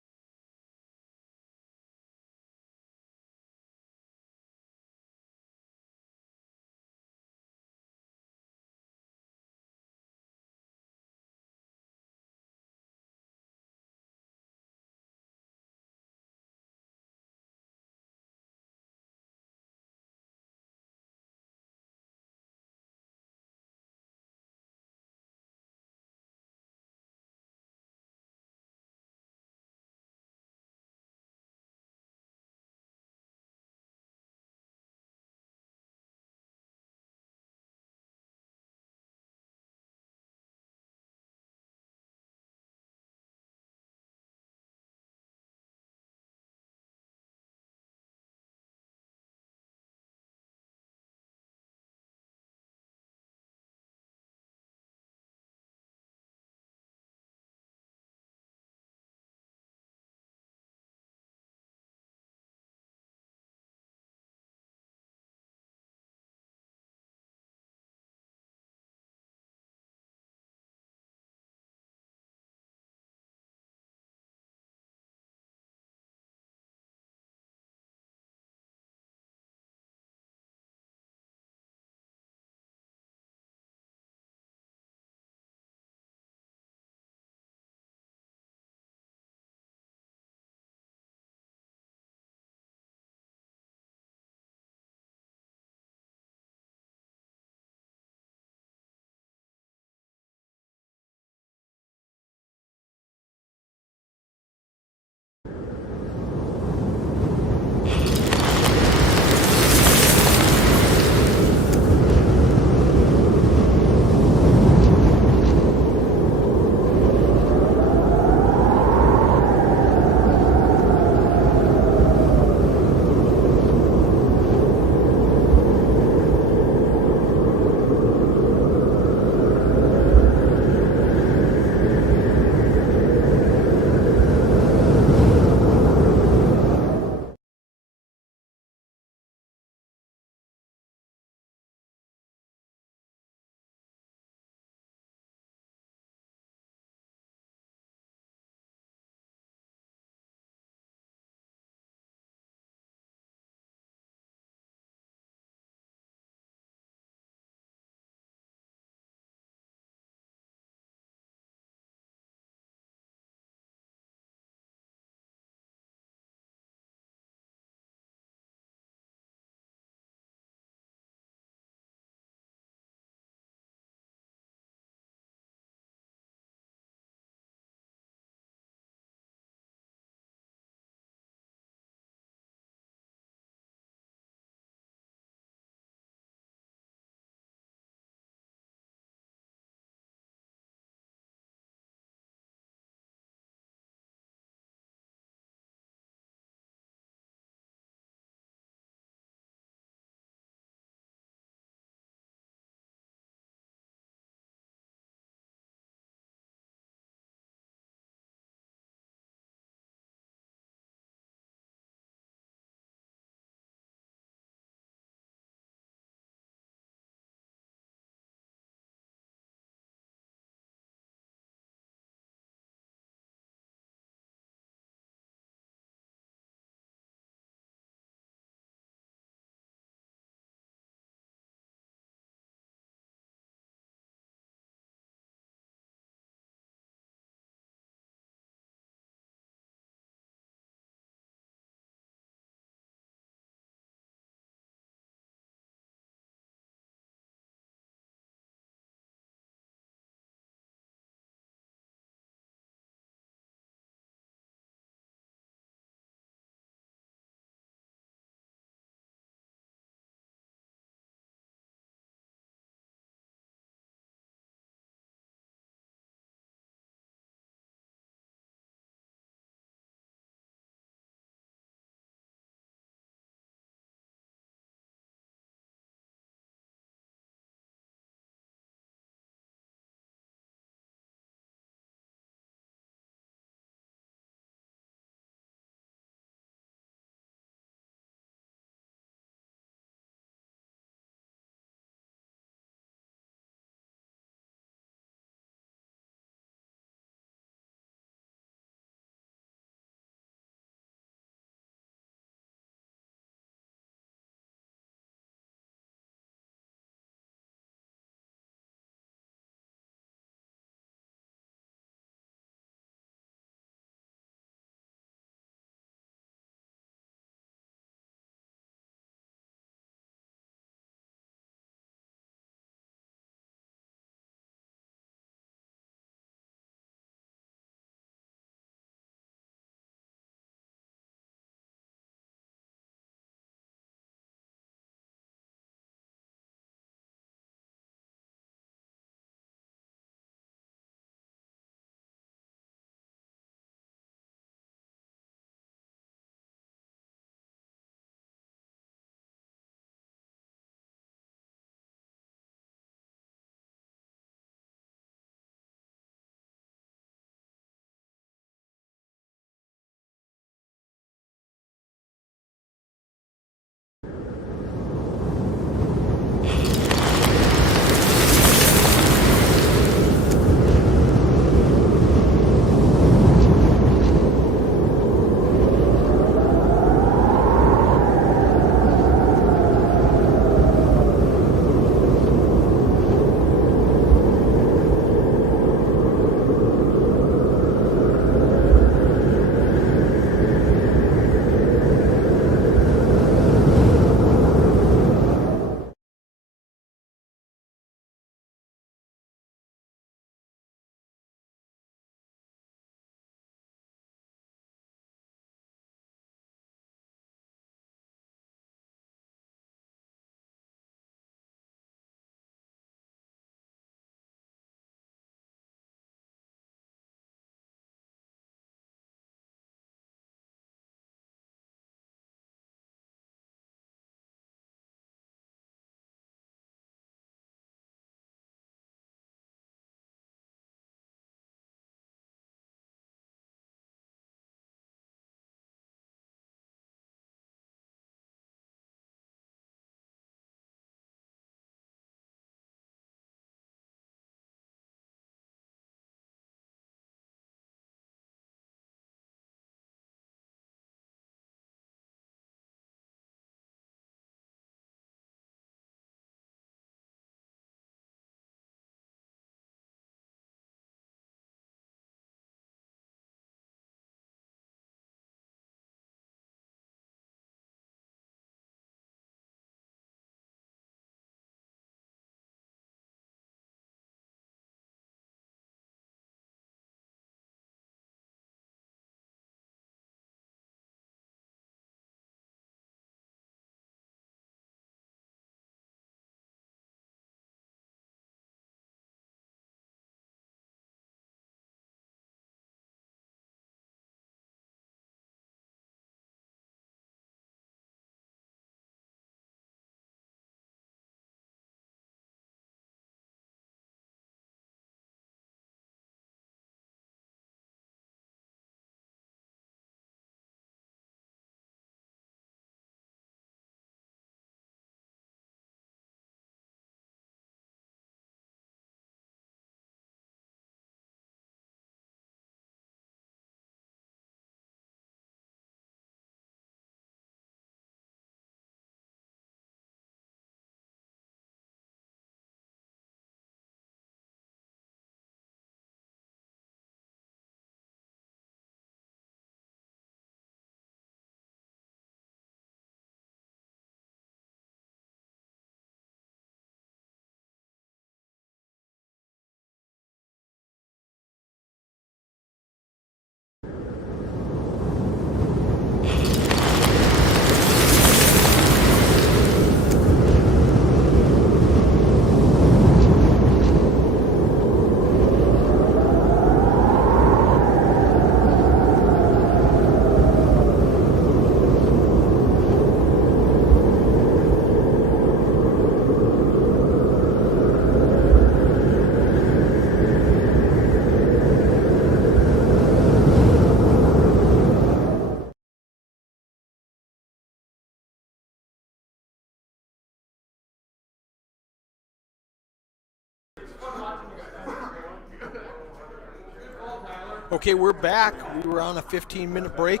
Okay, we're back. We were on a 15-minute break,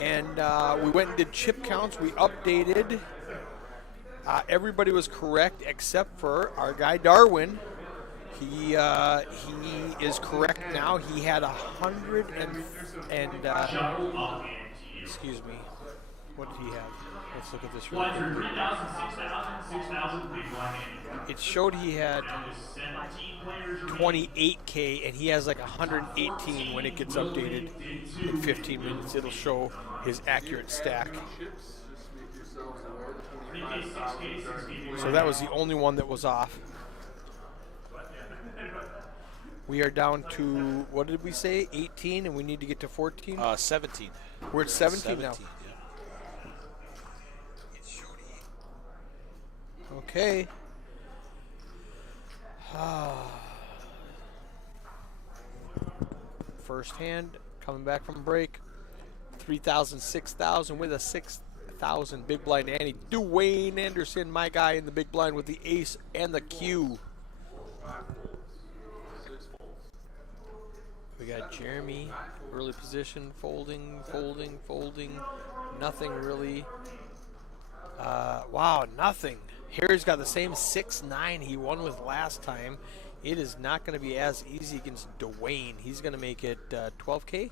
and we went and did chip counts. We updated. Everybody was correct except for our guy Darwin. He is correct now. He had 100 and excuse me. What did he have? Let's look at this real Blinds are quick. 3,000, 6,000, 6,000, big blind handicap. It showed he had That was 17 players remaining. 28K, and he has like 118 when it gets updated in 15 minutes. It'll show his accurate stack. Chips, just make yourselves aware. 3K, 6K, 6K. So that was the only one that was off. We are down to, what did we say, 18, and we need to get to 14? 17. We're at 17 now. Yeah. Okay. First hand, coming back from break. 3,000, 6,000 with a 6,000 big blind Annie. Dwayne Anderson, my guy in the big blind with the ace and the Q. We got Jeremy, early position, folding, folding, folding. Nothing really. Wow, nothing. Harry's got the same 6-9 he won with last time. It is not going to be as easy against Dwayne. He's going to make it 12K.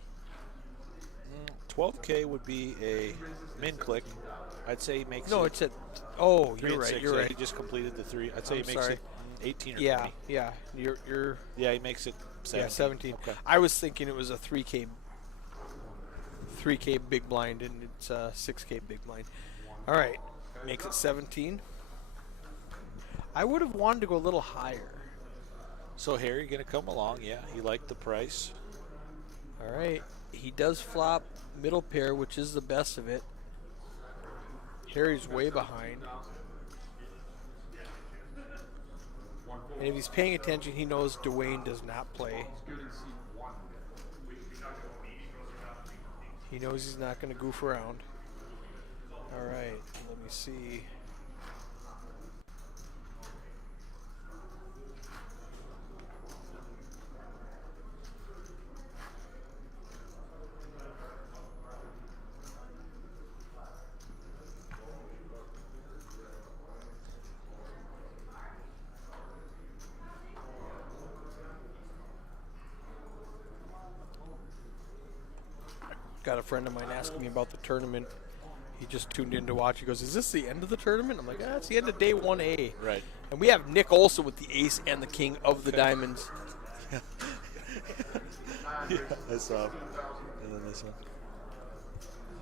12K would be a min click. I'd say he makes No, it it's at. Oh, 3 you're and right. 6. You're Yeah, right. He just completed the 3. I'd say I'm he makes sorry. it 18 or Yeah, 20. yeah. You're. Yeah, he makes it 17. Yeah, 17. Okay. I was thinking it was a 3K big blind, and it's a 6K big blind. All right, makes it 17. I would have wanted to go a little higher. So Harry going to come along. Yeah, he liked the price. All right, he does flop middle pair, which is the best of it. Harry's way behind. And if he's paying attention, he knows Dwayne does not play. He knows he's not going to goof around. All right, let me see. Got a friend of mine asking me about the tournament. He just tuned in to watch. He goes, "Is this the end of the tournament?" I'm like, "It's the end of day 1A." Right. And we have Nick Olson with the ace and the king of the diamonds. Yeah, I saw him. And then this one.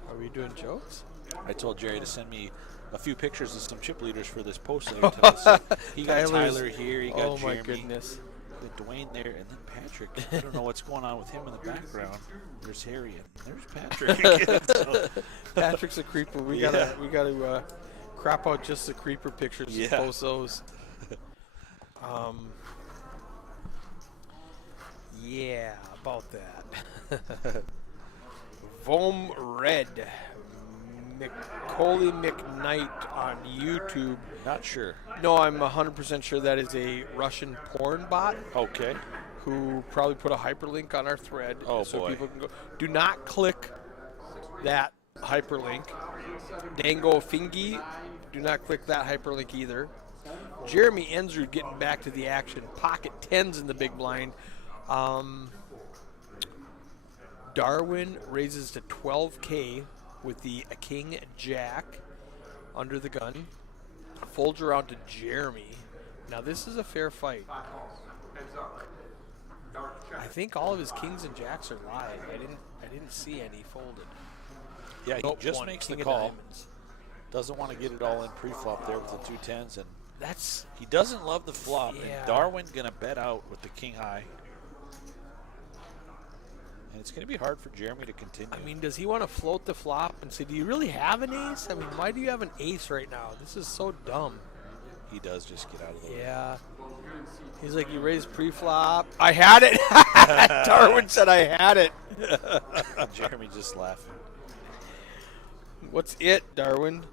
Are we doing jokes? I told Jerry to send me a few pictures of some chip leaders for this post that I took. So he got Tyler's- Tyler here. He got Oh Jeremy. my goodness. Got Dwayne there, and then Patrick. I don't know what's going on with him in the background. There's Harry, and there's Patrick again. So, Patrick's a creeper. We gotta crop out just the creeper pictures and Yeah. post those. Yeah, about that. Vom Red, Macaulay McKnight on YouTube. not sure. No, I'm 100% sure that is a Russian porn bot Okay. who probably put a hyperlink on our thread Oh, so boy. people can go. Do not click that hyperlink. Dango Fingi, do not click that hyperlink either. Jeremy Ensrud getting back to the action. Pocket 10s in the big blind. Darwin raises to 12K with the King Jack under the gun. Folds around to Jeremy. Now this is a fair fight. I think all of his kings and jacks are live. I didn't see any folded. Yeah, he Nope, just one, makes king the of call. diamonds. Doesn't want to get it all in pre-flop there with the 2 10s, and That's he doesn't love the flop. Yeah. And Darwin going to bet out with the king high. And it's going to be hard for Jeremy to continue. I mean, does he want to float the flop and say, do you really have an ace? I mean, why do you have an ace right now? This is so dumb. he does just get out of the way. Yeah. He's like, you raised pre-flop. I had it. Darwin said I had it. Jeremy just laughing. What's it, Darwin?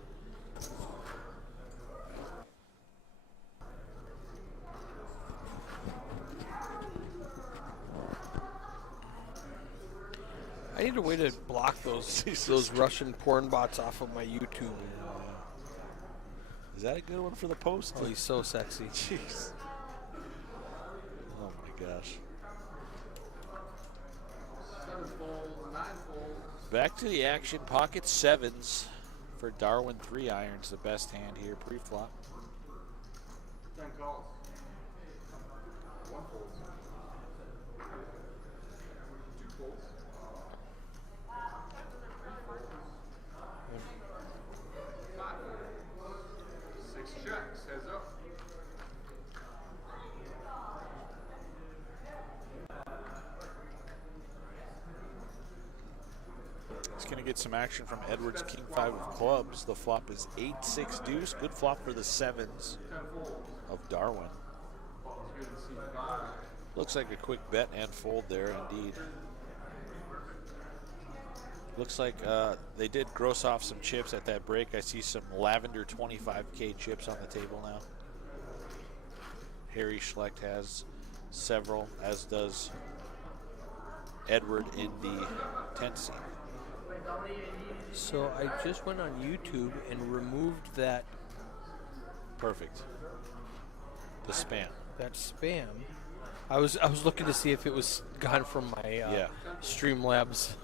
I need a way to block those Russian porn bots off of my YouTube. Is that a good one for the post? Oh, he's so sexy. Jeez. Oh my gosh. 7 folds, 9 folds. Back to the action. Pocket sevens for Darwin 3 irons. The best hand here pre-flop. 10 calls. 1 folds. 2 folds. 5 folds. 6 checks. Heads up. He's going to get some action from Edwards, King 5 of clubs. The flop is 8-6 deuce. Good flop for the sevens 10 folds. of Darwin. Good to see 5. Looks like a quick bet and fold there, indeed. Looks like they did gross off some chips at that break. I see some lavender 25K chips on the table now. Harry Schlecht has several, as does Edward in the 10th seat. So I just went on YouTube and removed that Perfect. The spam. spam. I was looking to see if it was gone from my Yeah. Streamlabs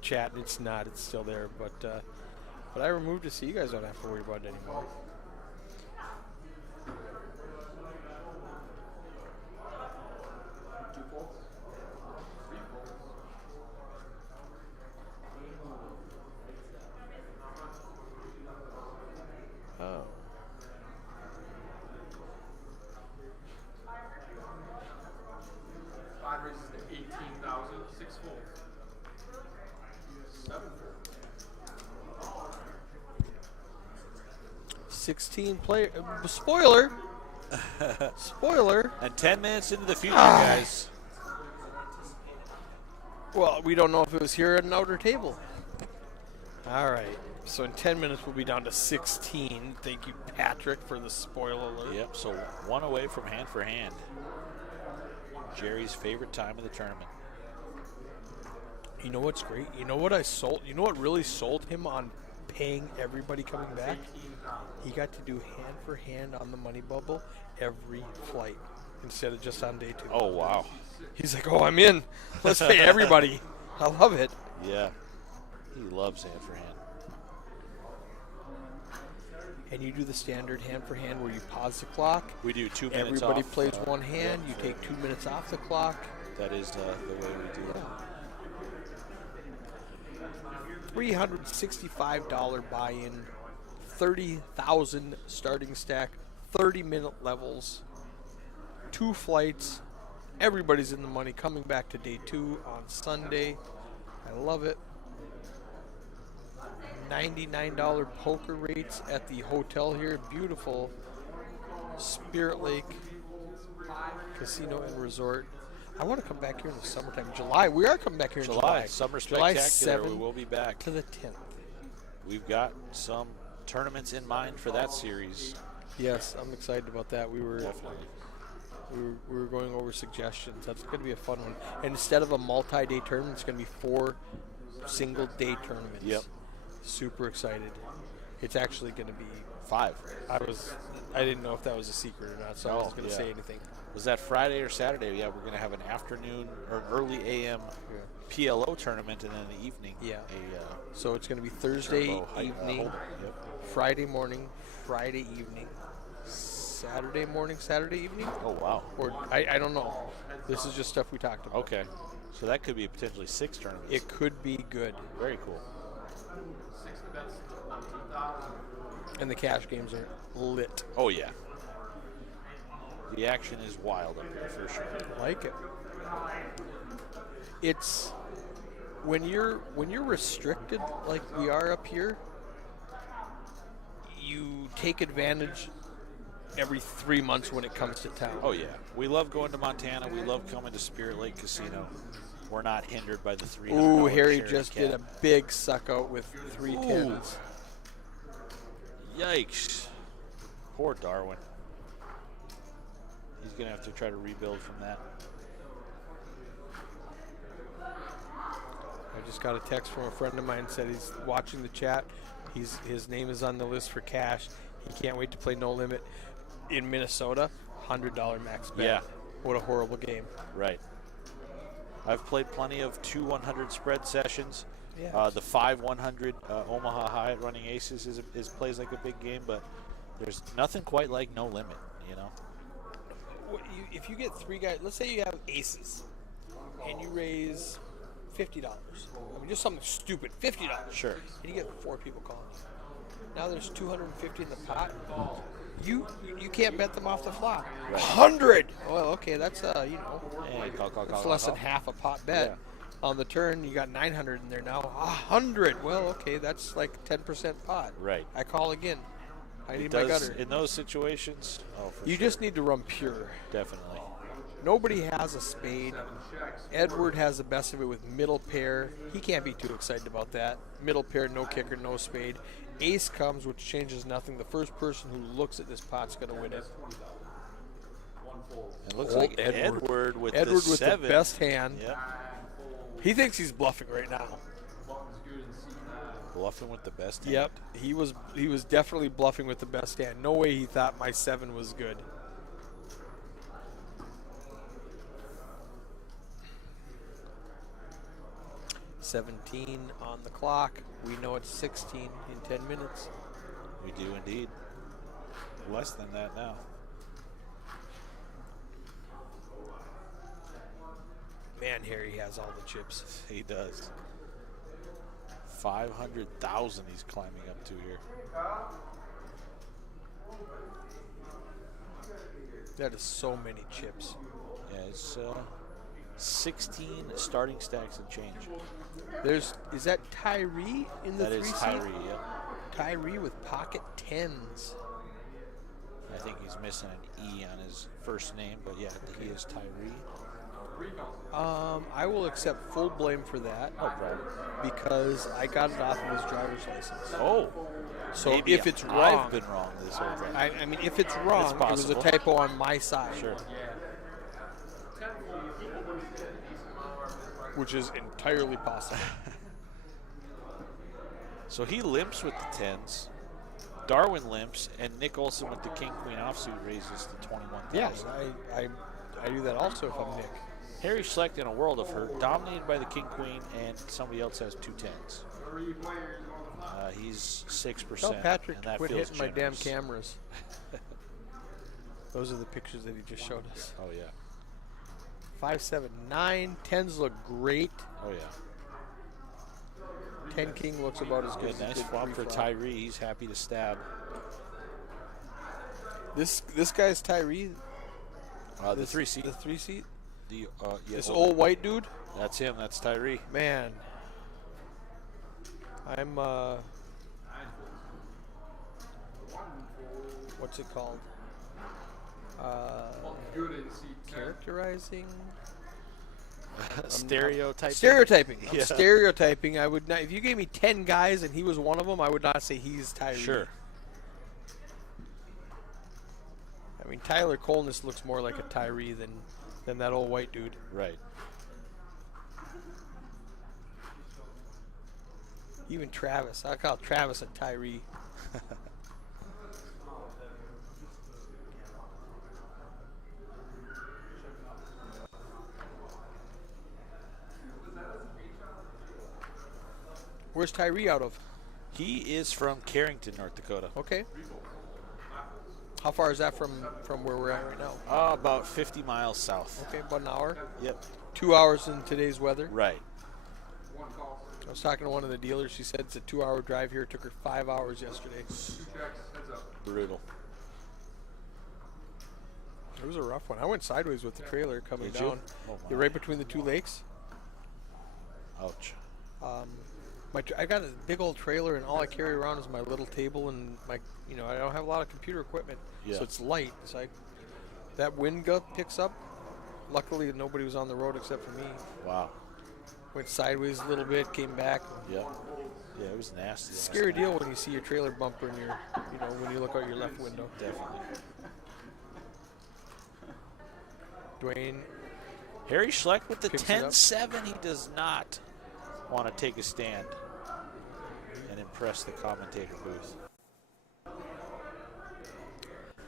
chat. It's not. It's still there, but I removed it so you guys don't have to worry about it anymore. Two folds. 3 folds. Oh. Five raises to 18,000. 6 folds. 7 folds. 16 player. Spoiler. Spoiler. And 10 minutes into the future, guys. Well, we don't know if it was here at an outer table. All right. So in 10 minutes, we'll be down to 16. Thank you, Patrick, for the spoiler alert. Yep, so one away from hand for hand. Jerry's favorite time of the tournament. You know what's great? You know what I sold? You know what really sold him on paying everybody coming back? He got to do hand for hand on the money bubble every flight instead of just on day 2. Oh, wow. He's like, oh, I'm in. Let's pay everybody. I love it. Yeah. He loves hand for hand. And you do the standard hand for hand where you pause the clock. We do 2 minutes Everybody off, plays one hand. yeah, You take 2 minutes off the clock. That is the way we do it. $365 buy-in, 30,000 starting stack, 30-minute levels, 2 flights. Everybody's in the money coming back to day 2 on Sunday. I love it. $99 poker rates at the hotel here. Beautiful Spirit Lake Casino and Resort. I want to come back here in the summertime. July. We are coming back here in July. Summer July Spectacular. 7th We will be back. to the 10th. We've got some tournaments in mind for that series. Yes, I'm excited about that. We were Definitely. we were going over suggestions. That's going to be a fun one. And instead of a multi-day tournament, it's going to be 4 single-day tournaments. Yep. Super excited. It's actually going to be 5. I didn't know if that was a secret or not, so I wasn't going to say anything. Was that Friday or Saturday? Yeah, we're going to have an afternoon or an early AM PLO tournament, and then in the evening, Yeah. a So it's going to be Thursday turbo evening, holder. Yep. Friday morning, Friday evening, Saturday morning, Saturday evening? Oh, wow. Or I don't know. This is just stuff we talked about. Okay. So that could be potentially 6 tournaments. It could be good. Very cool. 6 bets to 22,000. And the cash games are lit. Oh, yeah. The action is wild up here for sure. Like it. It's when you're restricted like we are up here, you take advantage every 3 months when it comes to town. Oh, yeah. We love going to Montana. We love coming to Spirit Lake Casino. We're not hindered by the $300 Ooh, Harry charity just cap. did a big suck out with 3 tens. Yikes. Poor Darwin. He's going to have to try to rebuild from that. I just got a text from a friend of mine, said he's watching the chat. His name is on the list for cash. He can't wait to play No Limit in Minnesota. $100 max bet. Yeah. What a horrible game. Right. I've played plenty of 2 100 spread sessions. Yeah. The 5 100 Omaha Hyatt running aces is plays like a big game, but there's nothing quite like No Limit, you know? If you get 3 guys, let's say you have aces, and you raise $50. I mean, just something stupid, $50. Sure. And you get 4 people calling you. Now there's 250 in the pot. You can't bet them off the flop. 100. Well, okay, that's Hey, that's less than half a pot bet. Yeah. On the turn, you got 900 in there now. 100. Well, okay, that's like 10% pot. Right. I call again. I It need my does, gutter. in those situations, for You sure. just need to run pure. Definitely. Nobody has a spade. Edward has the best of it with middle pair. He can't be too excited about that. Middle pair, no kicker, no spade. Ace comes, which changes nothing. The first person who looks at this pot's going to win it. It looks Old like Edward. Edward with Edward the with 7. the best hand. Yeah. He thinks he's bluffing right now. Bluffing with the best hand. Yep, he was definitely bluffing with the best hand. No way he thought my 7 was good. $17 on the clock. We know it's 16 in 10 minutes. We do indeed. Less than that now. Man, Harry has all the chips. He does. 500,000 he's climbing up to here. That is so many chips. Yeah, it's 16 starting stacks and change. Is that Tyree in the That 3 is seat? Tyree, yeah. Tyree with pocket 10s. I think he's missing an E on his first name, but yeah, he is Tyree. I will accept full blame for that. No problem. Because I got it off of his driver's license. Oh, So maybe if it's wrong, I've been wrong this whole time. I mean, if it's wrong, it was a possible. typo on my side, Sure. which is entirely possible. So he limps with the 10s. Darwin limps, and Nick Olson with the king-queen offsuit raises to 21,000. Yes, I do that also if I'm Nick. Harry Schlecht in a world of hurt, dominated by the king-queen, and somebody else has 2 10s. He's 6%. Tell Patrick and to that quit feels hitting my damn generous. cameras. Those are the pictures that he just showed us. Oh, yeah. 5, 7, 9. 10s look great. Oh, yeah. 10 king looks about as good Good, as it nice did flop for pre-flop. Tyree. He's happy to stab. This guy's Tyree. The 3 seat. The 3 seat. Yeah, This old white dude. That's him. That's Tyree. Man, I'm what's it called? Characterizing. Stereotype. Stereotyping. I'm Yeah. stereotyping. I would not. If you gave me 10 guys and he was one of them, I would not say he's Tyree. Sure. I mean, Tyler Colness looks more like a Tyree than that old white dude. Right. Even Travis. I call Travis a Tyree. Where's Tyree out of? He is from Carrington, North Dakota. Okay. How far is that from where we're at right now? About 50 miles south. Okay, about an hour. Yep. 2 hours in today's weather. Right. I was talking to one of the dealers. She said it's a 2-hour drive here. It took her 5 hours yesterday. Brutal. It was a rough one. I went sideways with the trailer coming Did you? down. Oh, You're my. right between the 2 lakes. Ouch. I got a big old trailer, and all I carry around is my little table and my, I don't have a lot of computer equipment, Yeah. so it's light. So that wind gut picks up. Luckily, nobody was on the road except for me. Wow. Went sideways a little bit, came back. Yep. Yeah, it was nasty. last Scary night. deal when you see your trailer bumper in your, when you look out your left window. Definitely. Dwayne, Harry Schlecht with the Picks it up. 10-7. He does not want to take a stand and impress the commentator booth.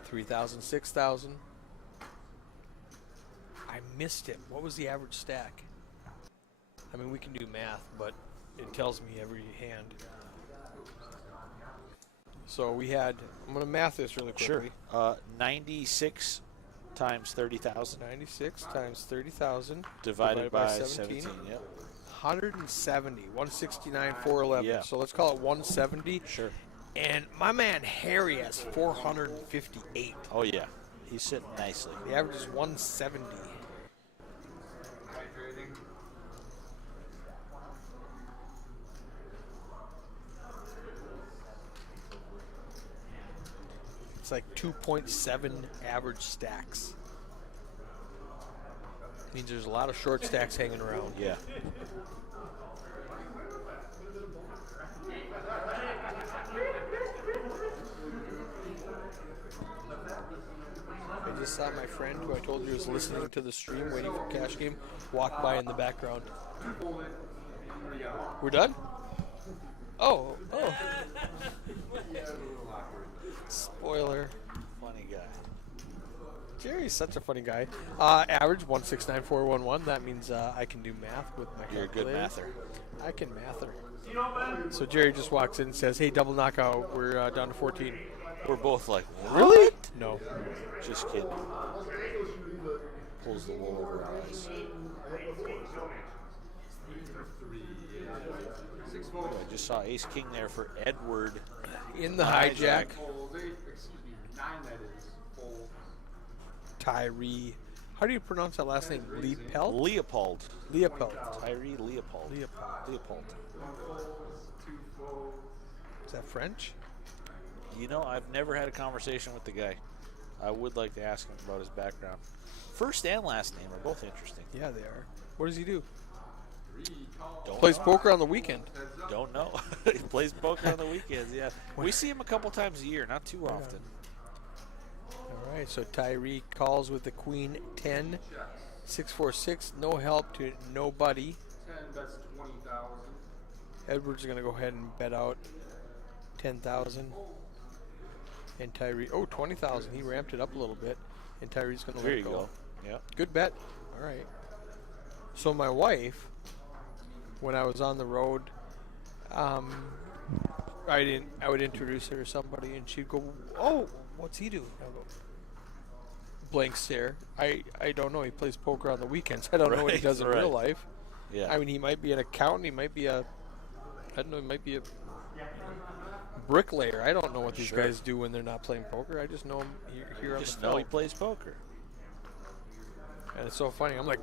3,000, 6,000. I missed it. What was the average stack? I mean, we can do math, but it tells me every hand. So we had, I'm going to math this really quickly. 96 times 30,000 96 times 30,000 divided by 17. Yep. 170, 169, 411. Yeah. So let's call it 170. Sure. And my man Harry has 458. Oh, yeah. He's sitting nicely. The average is 170. It's like 2.7 average stacks. Means there's a lot of short stacks hanging around. Yeah. I just saw my friend who I told you was listening to the stream waiting for cash game walk by in the background. We're done? Oh. Spoiler. Funny guy. Jerry's such a funny guy. Average 169,411. That means I can do math with my You're a good calculator. mather. I can mather. So Jerry just walks in and says, "Hey, double knockout. We're down to 14." We're both like, Really? No. just kidding. Pulls the wool over our eyes. I just saw Ace King there for Edward. In the hijack, Fold 8, excuse me, 9 that is. Fold. Tyree. How do you pronounce that last name? Leopold? Leopold. Leopold. Tyree Leopold. Leopold. Is that French? You know, I've never had a conversation with the guy. I would like to ask him about his background. First and last name are both interesting. Yeah, they are. What does he do? Don't Plays poker on the weekend. Don't know. He plays poker on the weekends, yeah. We see him a couple times a year, not too often. All right, so Tyree calls with the queen 10, 646, no help to nobody. 10, that's 20,000. Edward's going to go ahead and bet out 10,000. And Tyree, 20,000. He ramped it up a little bit. And Tyree's going to There let you it go. Yeah. Good bet. All right. So my wife, when I was on the road, I would introduce her to somebody, and she'd go, "Oh, what's he do?" I go, blank stare. I don't know. He plays poker on the weekends. I don't know what he Right, does in right. real life. Yeah. I mean, he might be an accountant. He might be I don't know. He might be a bricklayer. I don't know what these Sure. guys do when they're not playing poker. I just know him here on just the know film. he plays poker. And it's so funny. I'm like,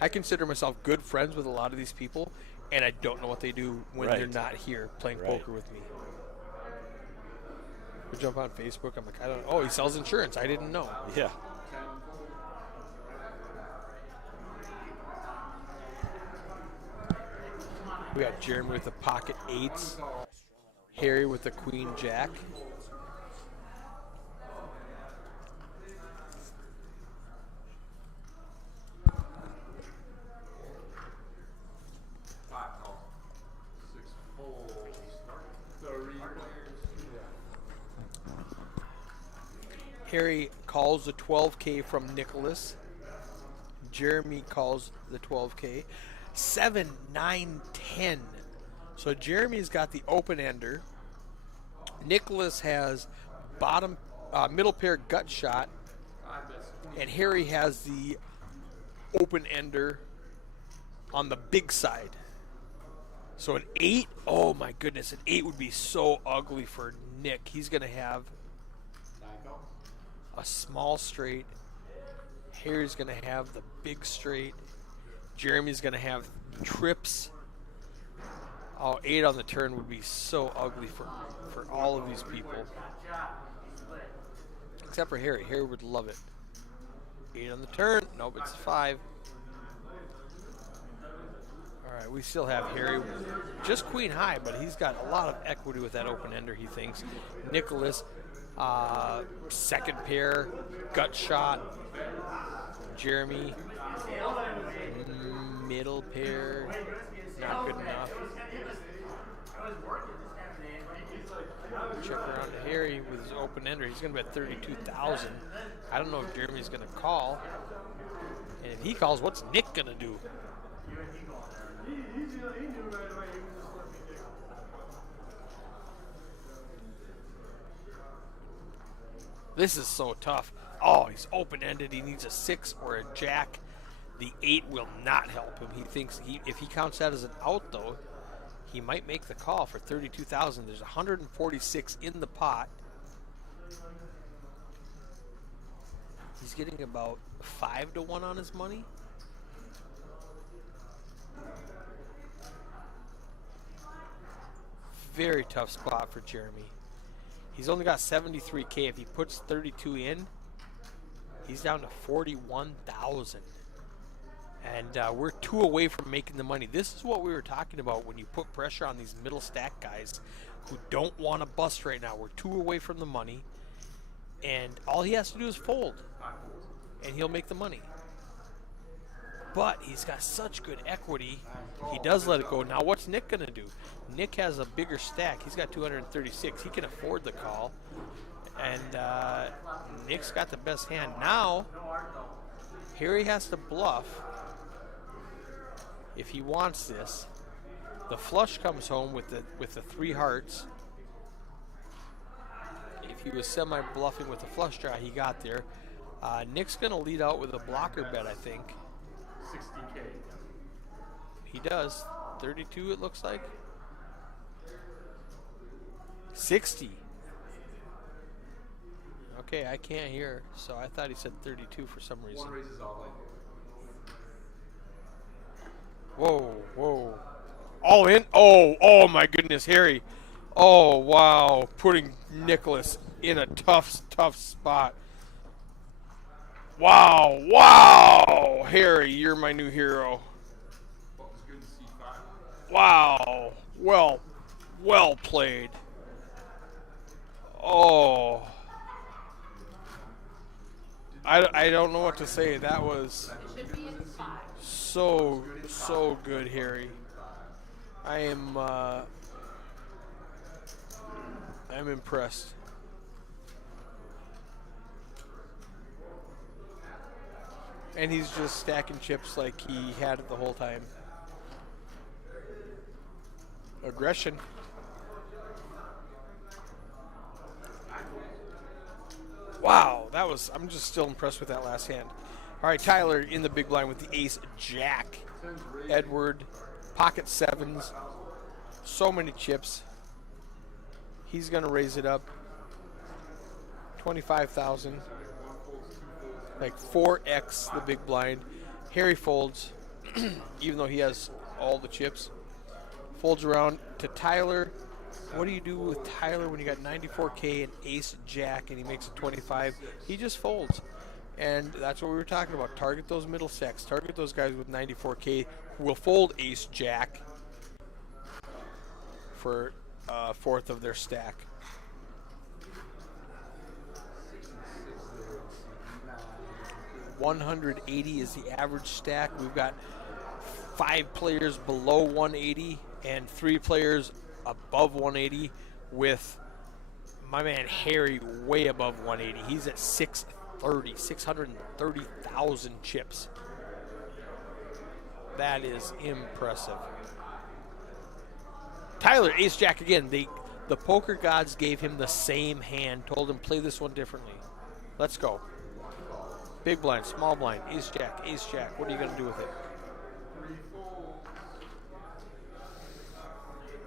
I consider myself good friends with a lot of these people, and I don't know what they do when they're Right. not here playing Right. poker with me. We jump on Facebook. I'm like, I don't know. Oh, he sells insurance. I didn't know. Yeah. We got Jeremy with the pocket eights. Harry with the queen jack. Harry calls the 12K from Nicholas. Jeremy calls the 12K. 7, 9, 10. So Jeremy's got the open ender. Nicholas has bottom, middle pair gut shot. And Harry has the open ender on the big side. So an 8, oh my goodness, an 8 would be so ugly for Nick. He's going to have a small straight. Harry's going to have the big straight. Jeremy's going to have trips. Oh, 8 on the turn would be so ugly for all of these people. Except for Harry. Harry would love it. 8 on the turn. Nope, it's 5. All right, we still have Harry. Just queen high, but he's got a lot of equity with that open ender, he thinks. Nicholas, second pair, gut shot. Jeremy, middle pair. not good enough. Check around to Harry with his open ender. He's going to bet 32,000. I don't know if Jeremy's going to call. And if he calls, what's Nick going to do? This is so tough. Oh, he's open-ended. He needs a 6 or a jack. The 8 will not help him. He thinks if he counts that as an out, though, he might make the call for 32,000. There's 146 in the pot. He's getting about 5 to 1 on his money. Very tough spot for Jeremy. He's only got 73K. If he puts 32 in, he's down to 41,000. And we're 2 away from making the money. This is what we were talking about when you put pressure on these middle stack guys who don't want to bust right now. We're 2 away from the money. And all he has to do is fold. And he'll make the money. But he's got such good equity, he does let it go. Now what's Nick going to do? Nick has a bigger stack. He's got 236. He can afford the call. And Nick's got the best hand. Now, Harry has to bluff if he wants this. The flush comes home with the 3 hearts. If he was semi-bluffing with the flush draw, he got there. Nick's going to lead out with a blocker bet, I think. 60K. He does. 32, it looks like. 60. Okay, I can't hear, so I thought he said 32 for some reason. One raises all in. Whoa, whoa. All in? Oh my goodness, Harry. Oh, wow. Putting Nicholas in a tough spot. Wow. Harry, you're my new hero. What was good in C5? Wow. Well played. Oh. I don't know what to say. That was It should be in 5. so good, Harry. I'm impressed. And he's just stacking chips like he had it the whole time. Aggression. Wow, I'm just still impressed with that last hand. All right, Tyler in the big blind with the ace jack. Edward, pocket 7s. So many chips. He's going to raise it up. 25,000. Like 4x the big blind. Harry folds, even though he has all the chips. Folds around to Tyler. What do you do with Tyler when you got 94K and ace jack and he makes a 25? He just folds. And that's what we were talking about. Target those middle stacks. Target those guys with 94K who will fold ace jack for a fourth of their stack. $180 is the average stack. We've got 5 players below 180 and 3 players above 180 with my man Harry way above 180. He's at 630,000 chips. That is impressive. Tyler, ace jack again. The poker gods gave him the same hand, told him play this one differently. Let's go. Big blind, small blind, ace jack. What are you going to do with it?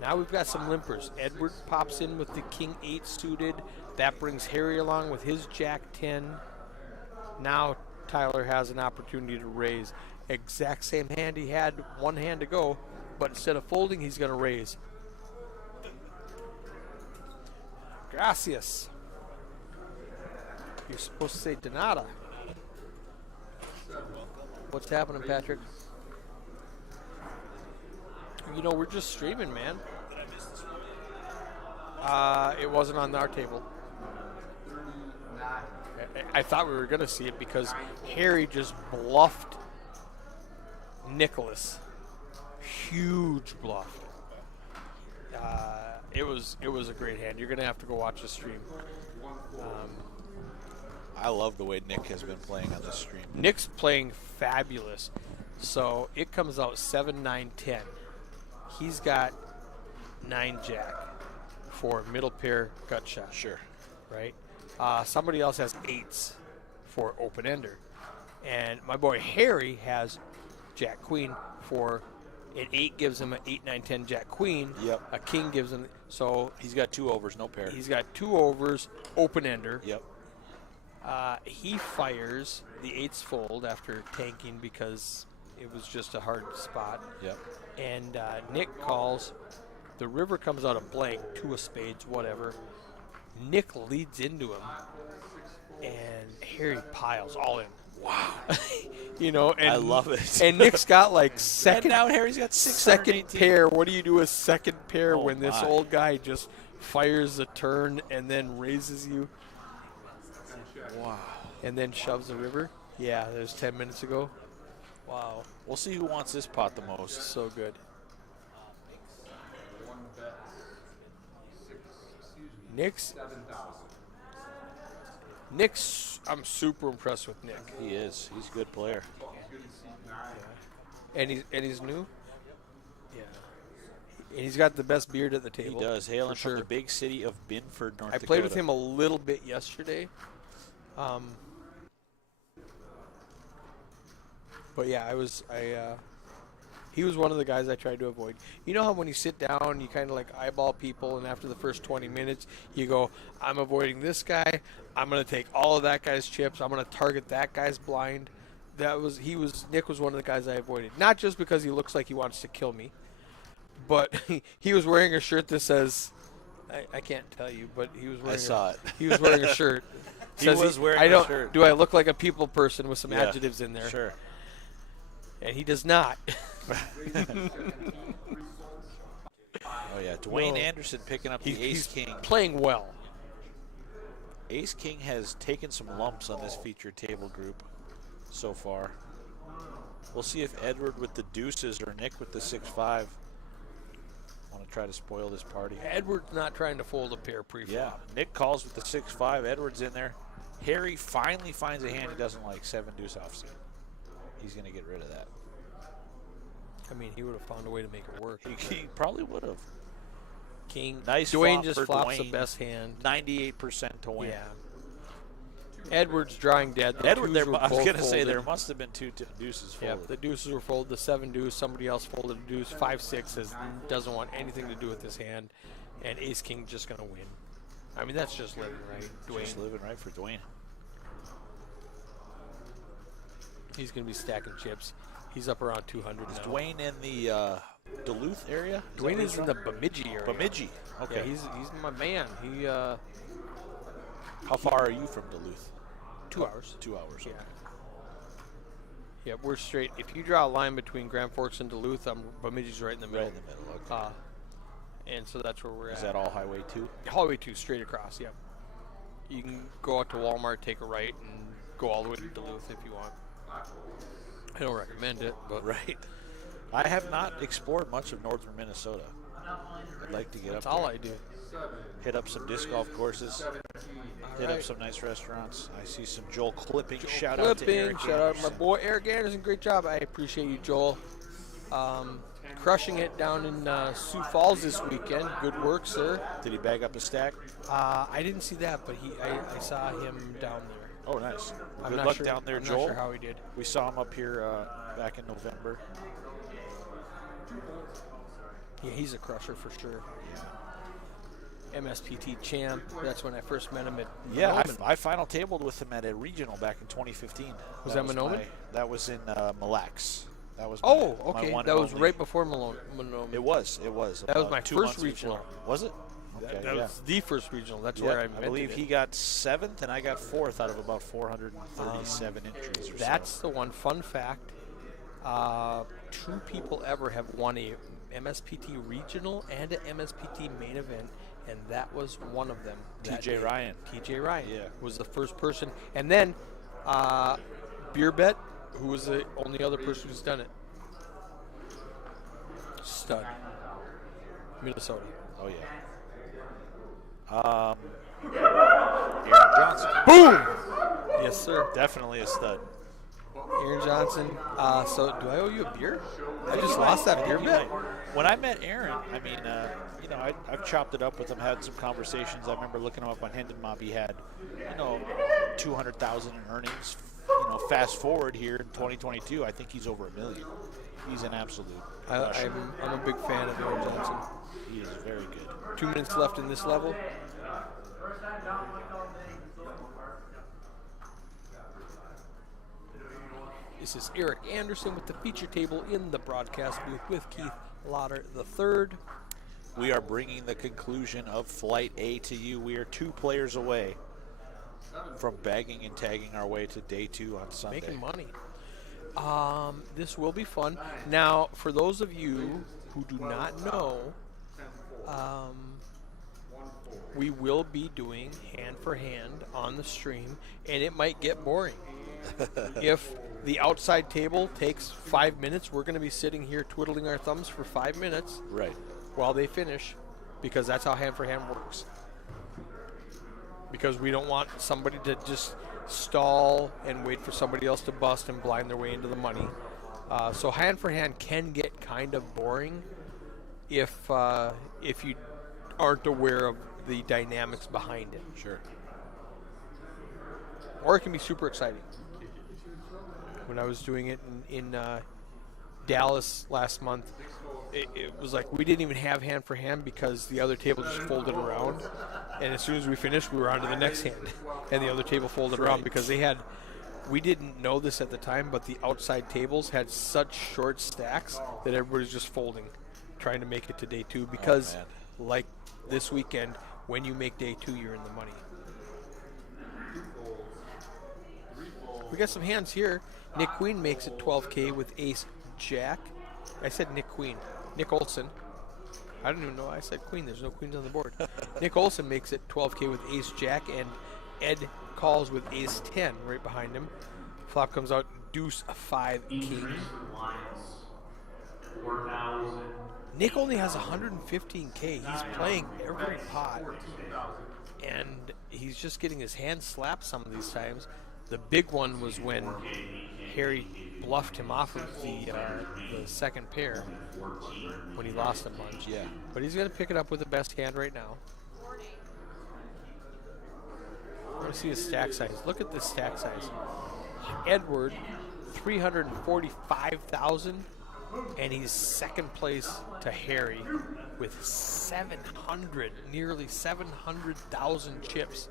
Now we've got some limpers. Edward pops in with the king 8 suited. That brings Harry along with his jack 10. Now Tyler has an opportunity to raise. Exact same hand he had, one hand to go, but instead of folding, he's going to raise. Gracias. You're supposed to say Donata. What's happening, Patrick? You know, we're just streaming, man. It wasn't on our table. I thought we were going to see it because Harry just bluffed Nicholas. huge bluff. It was a great hand. You're gonna have to go watch the stream. I love the way Nick has been playing on this stream. Nick's playing fabulous. So it comes out 7-9-10. He's got 9 jack for middle pair gut shot. Sure. Right? Somebody else has 8s for open ender. And my boy Harry has jack queen for an 8 gives him an 8, 9, 10 jack queen. Yep. A king gives him, so He's got 2 overs, no pair. he's got 2 overs, open ender. Yep. He fires the 8s fold after tanking because it was just a hard spot. Yep. And Nick calls. The river comes out of blank, 2 of spades, whatever. Nick leads into him, and Harry piles all in. Wow. You know, and I love it. And Nick's got like second now Harry's got second 618. pair. What do you do with second pair Oh, when this my. old guy just fires a turn and then raises you Wow. and then shoves the river? Yeah, that was 10 minutes ago. Wow, We'll see who wants this pot the most. so good. One bet. Nick's 7,000. I'm super impressed with Nick. He is. He's a good player. And he's new. Yeah. And he's got the best beard at the He table. does. Hailing for sure. from the big city of Binford, North I Dakota. played with him a little bit yesterday. But yeah, he was one of the guys I tried to avoid. You know how when you sit down, you kind of like eyeball people, and after the first 20 minutes, you go, I'm avoiding this guy. I'm going to take all of that guy's chips. I'm going to target that guy's blind. Nick was one of the guys I avoided. Not just because he looks like he wants to kill me, but he was wearing a shirt that says, I can't tell you, but he was wearing saw it. He was wearing a shirt. He Says was wearing I a don't, shirt. Do I look like a people person with some Yeah, adjectives in there? Sure. And he does not. Oh, yeah. Dwayne No. Anderson picking up the He's ace-king. playing well. Ace-king has taken some lumps on this featured table group so far. We'll see if Edward with the deuces or Nick with the 6-5 want to try to spoil this party. Edward's not trying to fold a pair pre-flop. Yeah, Nick calls with the 6-5. Edward's in there. Harry finally finds a hand he doesn't like, 7 deuce offsuit. He's going to get rid of that. I mean, he would have found a way to make it work. He probably would have. King. Nice Dwayne flop just for flops Dwayne. the best hand. 98% to win. Yeah. Edward's drawing dead. The Edward, twos were I was both going to say folded. there must have been 2 deuces Yeah, folded. the deuces were folded. The 7 deuce, somebody else folded a deuce. 5-6 doesn't want anything to do with this hand, and Ace King just going to win. I mean, that's just living right, Dwayne. Just living right for Dwayne. He's going to be stacking chips. He's up around 200 Is now. Dwayne in the Duluth area? Dwayne is in the Bemidji area. Bemidji. Okay. Yeah, he's my man. He How far are you from Duluth? 2 hours. 2 hours. Yeah. Okay. Yeah, we're straight. If you draw a line between Grand Forks and Duluth, Bemidji's right in the middle. Right in the middle. Okay. And so that's where we're at. Is that all Highway 2? Highway 2, straight across, yep. You can go out to Walmart, take a right, and go all the way to Duluth if you want. I don't recommend it, but Right. I have not explored much of northern Minnesota. I'd like to get that's up all there. I do. Hit up some disc golf courses. Hit up right. some nice restaurants. I see some Joel Clipping. Shout out to Clipping, Eric shout out to my Anderson. boy Eric Anderson. Great job. I appreciate you, Joel. Crushing it down in Sioux Falls this weekend. Good work, sir. Did he bag up a stack? I didn't see that, but I saw him down there. Oh, nice. I'm Good not luck sure, down there, I'm Joel. not sure how he did. We saw him up here back in November. Yeah, he's a crusher for sure. MSPT champ. That's when I first met him at Yeah, Monoman. I final tabled with him at a regional back in 2015. Was that Monoman? That was in Mille Lacs. That was Oh, my okay. one That and was only. right before Malone. Monoman. It was. That was about my 2 first months regional. before. Was it? Okay, That yeah. was the first regional. That's Yeah, where I I invented believe it. he got 7th and I got 4th out of about 437 entries or That's so. the one. Fun fact: 2 people ever have won a MSPT regional and a MSPT main event, and that was one of them. that TJ day. Ryan. TJ Ryan Yeah. was the first person, and then Beer Bet, who was the only other person who's done it. stud. Minnesota. Oh yeah. Aaron Johnson, Boom! Yes, sir. definitely a stud. Aaron Johnson. So, do I owe you a beer? I just lost that beer bet. When I met Aaron, I mean, you know, I've chopped it up with him, had some conversations. I remember looking him up on Hendon Mob. He had, you know, 200,000 in earnings. You know, fast forward here in 2022, I think he's over $1 million. He's an absolute. I'm a big fan of Aaron Johnson. He is very good. 2 minutes left in this level. This is Eric Anderson with the feature table in the broadcast booth with Keith Lauder III. We are bringing the conclusion of Flight A to you. We are 2 players away from bagging and tagging our way to day 2 on Sunday. Making money. This will be fun. Now, for those of you who do not know, we will be doing hand for hand on the stream, and it might get boring. If the outside table takes 5 minutes, we're going to be sitting here twiddling our thumbs for 5 minutes Right. while they finish, because that's how hand for hand works. Because we don't want somebody to just stall and wait for somebody else to bust and blind their way into the money. So hand for hand can get kind of boring if you aren't aware of the dynamics behind it. Sure. Or it can be super exciting. When I was doing it in Dallas last month, it was like we didn't even have hand for hand because the other table just folded around. And as soon as we finished, we were on to the next hand. And the other table folded around because we didn't know this at the time, but the outside tables had such short stacks that everybody's just folding, trying to make it to day 2 because, like this weekend, when you make day 2, you're in the money. We got some hands here. Nick Queen makes it 12K with Ace Jack. I said Nick Queen. Nick Olson. I don't even know why I said Queen. There's no Queens on the board. Nick Olson makes it 12K with Ace Jack, and Ed calls with Ace 10 right behind him. Flop comes out Deuce 5 King. Nick only has 115K. He's playing every pot, and he's just getting his hand slapped some of these times. The big one was when Harry bluffed him off of the second pair when he lost a bunch. Yeah. But he's going to pick it up with the best hand right now. I want to see his stack size. Look at this stack size. Edward, 345,000, and he's second place to Harry with nearly 700,000 chips.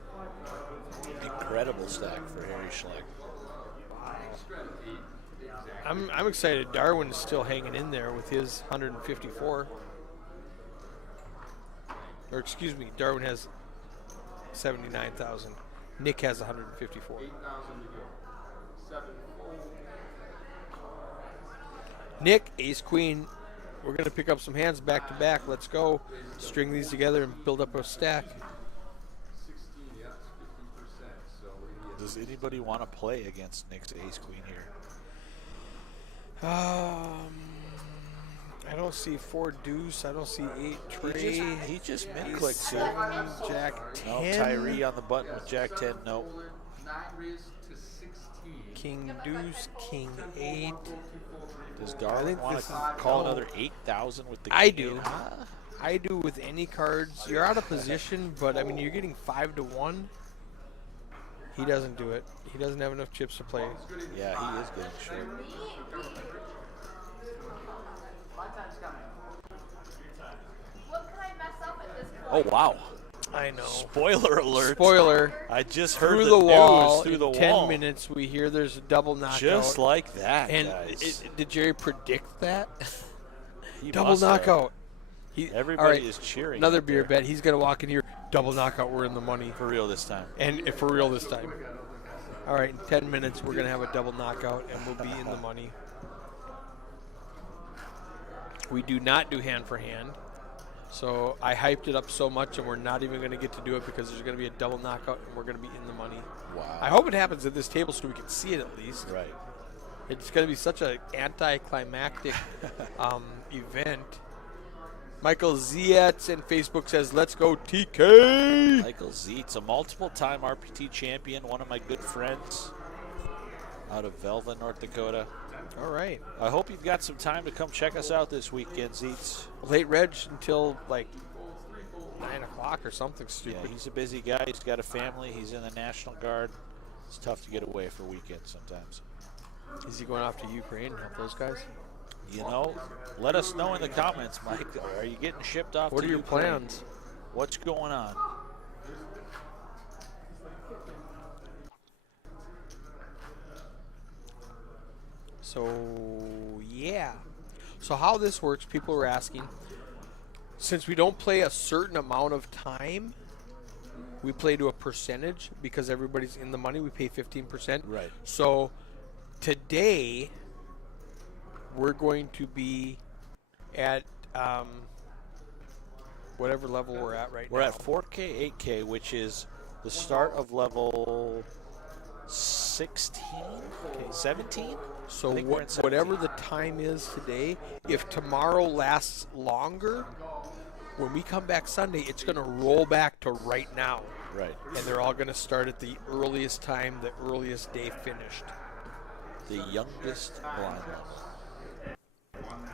Incredible stack for Harry Schleck. I'm excited. Darwin is still hanging in there with his 154. Or excuse me, Darwin has 79,000. Nick has 154. Nick, Ace Queen. We're going to pick up some hands back to back. Let's go. String these together and build up a stack. Does anybody want to play against Nick's Ace Queen here? I don't see 4 deuce. I don't see 8 trade. He just Ace mid-clicked 7, Jack 10. No, Tyree on the button with Jack 10. No. King deuce, King 8. Does Darwin want to call another 8,000 with the king? I do. I do with any cards. You're out of position, but I mean you're getting 5 to 1. He doesn't do it. He doesn't have enough chips to play. Yeah, he is getting short. What could I mess up at this Oh, point? wow. I know. Spoiler alert. Spoiler. I just heard Through the the wall, news through the in 10 wall. minutes, we hear there's a double knockout. Just like that, and guys. did Jerry predict that? He Double must have. knockout. Everybody all right, is cheering. Another out beer there. bet. He's going to walk in here. Double knockout. We're in the money. For real this time. And for real this time. All right, in 10 minutes, we're going to have a double knockout, and we'll be in the money. We do not do hand for hand. So I hyped it up so much, and we're not even going to get to do it because there's going to be a double knockout, and we're going to be in the money. Wow. I hope it happens at this table so we can see it at least. Right. It's going to be such an anticlimactic event Michael Zietz in Facebook says, let's go TK. Michael Zietz, a multiple-time RPT champion, one of my good friends out of Velva, North Dakota. All right. I hope you've got some time to come check us out this weekend, Zietz. Late reg until like 9 o'clock or something stupid. Yeah, he's a busy guy. He's got a family. He's in the National Guard. It's tough to get away for weekends sometimes. Is he going off to Ukraine to help those guys? You know, let us know in the comments, Mike. Are you getting shipped off What to are your Ukraine? plans? What's going on? So, yeah. So how this works, people are asking, since we don't play a certain amount of time, we play to a percentage because everybody's in the money. We pay 15%. Right. So today, we're going to be at whatever level we're at right now. We're at 4K, 8K, which is the start of level 16, okay, 17. So I think we're in 17. whatever the time is today, if tomorrow lasts longer, when we come back Sunday, it's going to roll back to right now. Right. And they're all going to start at the earliest time, the earliest day finished. The youngest blind level.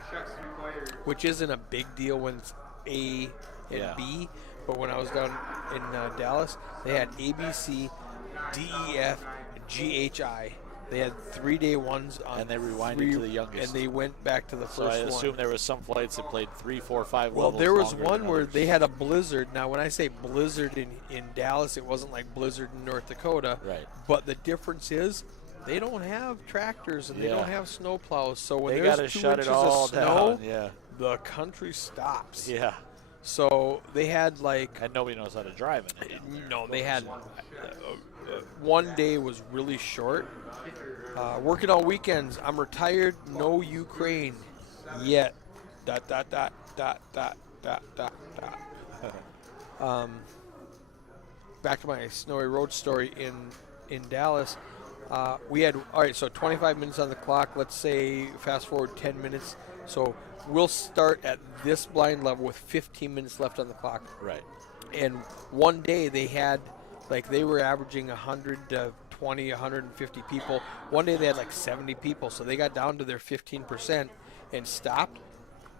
Checks required. Which isn't a big deal when it's A and Yeah. B. But when I was down in Dallas, they had A, B, C, D, E, F, G, H, I. They had 3-day ones on And they rewinded to the youngest. And they went back to the So first I one. assume there was some flights that played 3, 4, 5 Well, levels there was longer one than where others. they had a blizzard. Now, when I say blizzard in Dallas, it wasn't like blizzard in North Dakota. Right. But the difference is they don't have tractors and they Yeah. don't have snow plows. So when They there's got to 2 shut inches it all of snow, down. Yeah. the country stops. Yeah. So they had like, And nobody knows how to drive in it. no, they had one day was really short. Working all weekends. I'm retired. No Ukraine yet. Dot dot dot dot dot dot dot dot. Back to my snowy road story in Dallas. We had all right. So 25 minutes on the clock. Let's say fast forward 10 minutes. So we'll start at this blind level with 15 minutes left on the clock. Right. And one day they had, like, they were averaging 120, 150 people. One day they had like 70 people, so they got down to their 15% and stopped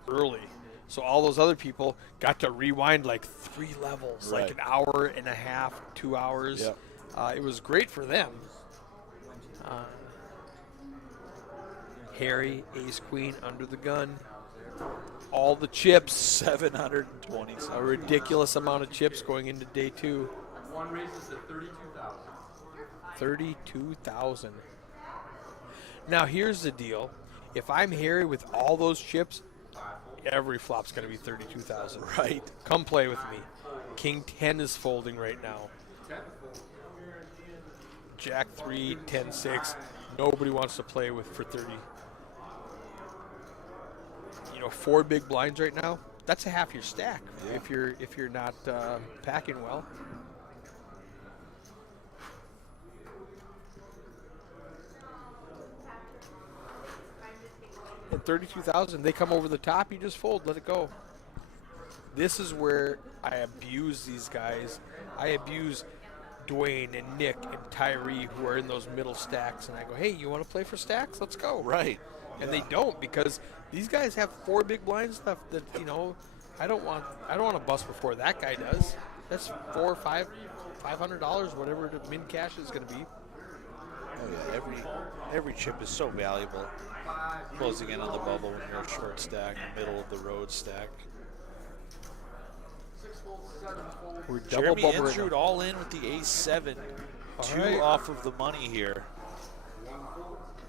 early. So all those other people got to rewind like 3 levels, like Right. an hour and a half, 2 hours. Yep. It was great for them. Harry, Ace Queen, under the gun. All the chips. 720. A ridiculous amount of chips going into day 2. One raises to 32,000. 32,000. Now here's the deal. If I'm Harry with all those chips, every flop's going to be 32,000. Right. Come play with me. King 10 is folding right now. Jack 3, 10, 6. Nobody wants to play with for 30. You know, 4 big blinds right now. That's a half your stack if you're not packing well. At 32,000, they come over the top. You just fold, let it go. This is where I abuse these guys. I abuse Dwayne and Nick and Tyree, who are in those middle stacks, and I go, "Hey, you want to play for stacks? Let's go." Right. And they don't, because these guys have 4 big blinds left. That, you know, I don't want to bust before that guy does. That's $500, whatever the min cash is going to be. Oh yeah, every chip is so valuable. Closing in on the bubble when you're a short stack, middle of the road stack. We're double Jeremy bubble right Insrud now. all in with the ace-7. All 2 right. off of the money here.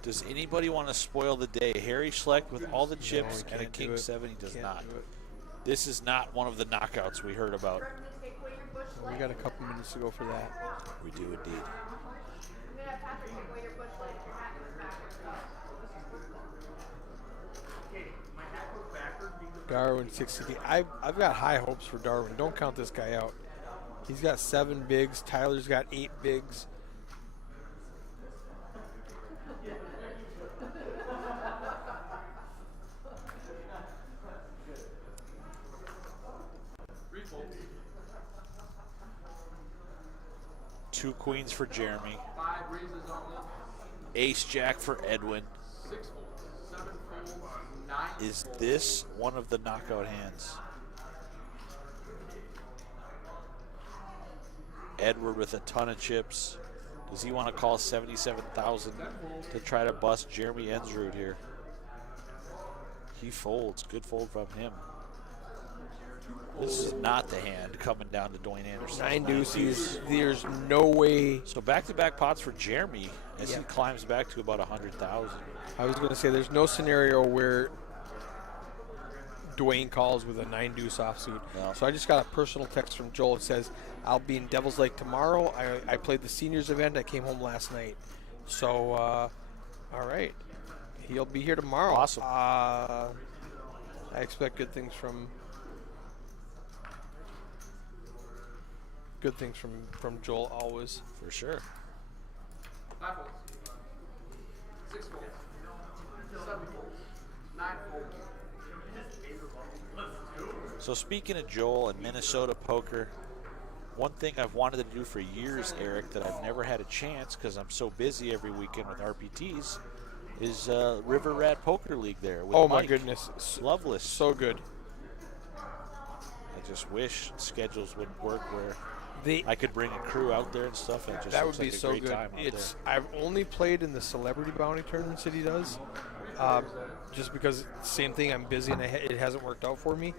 Does anybody want to spoil the day? Harry Schleck with all the chips No, and a can't do king it. 7. He does Can't not. do it. This is not one of the knockouts we heard about. Take away your bush We light. got a couple minutes to go for that. We do indeed. I'm gonna have Patrick take away your bush light. Your hat goes backwards. Darwin 60. I've got high hopes for Darwin. Don't count this guy out. He's got 7 bigs. Tyler's got 8 bigs. 2 queens for Jeremy. 5 raises only. Ace Jack for Edwin. 6 folds. 7 folds. 9 Is folds. this one of the knockout hands? Edward with a ton of chips. Does he want to call 77,000 to try to bust Jeremy Ensrud here? He folds. Good fold from him. This is not the hand coming down to Dwayne Anderson. 9 deuces. There's no way. So back-to-back pots for Jeremy as Yeah. he climbs back to about 100,000. I was going to say there's no scenario where Dwayne calls with a 9 deuce offsuit. No. So I just got a personal text from Joel that says, I'll be in Devil's Lake tomorrow. I played the seniors event. I came home last night. So, all right. He'll be here tomorrow. Awesome. I expect good things from Joel always. For sure. 5 folds. 6 folds. 7 folds. 9 folds. So speaking of Joel and Minnesota poker, one thing I've wanted to do for years, Eric, that I've never had a chance because I'm so busy every weekend with RPTs, is River Rat Poker League there. With Oh, my Mike goodness. Loveless. So good. I just wish schedules would work where They, I could bring a crew out there and stuff. And it just that looks would be like a so great good. time out It's there. I've only played in the celebrity bounty tournaments that he does, just because same thing. I'm busy and it hasn't worked out for me.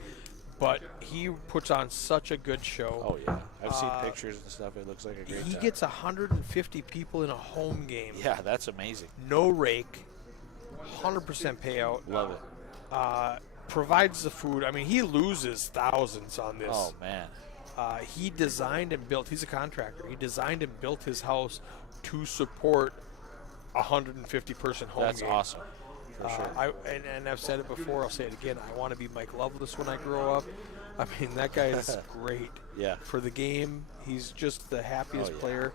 But he puts on such a good show. Oh yeah, I've seen pictures and stuff. It looks like a great He time. gets 150 people in a home game. Yeah, that's amazing. No rake, 100% payout. Love it. Provides the food. I mean, he loses thousands on this. Oh man. He designed and built. He's a contractor. He designed and built his house to support a 150-person home That's game. awesome. For sure. And I've said it before. I'll say it again. I want to be Mike Loveless when I grow up. I mean, that guy is great. Yeah. For the game, he's just the happiest Oh, yeah. player.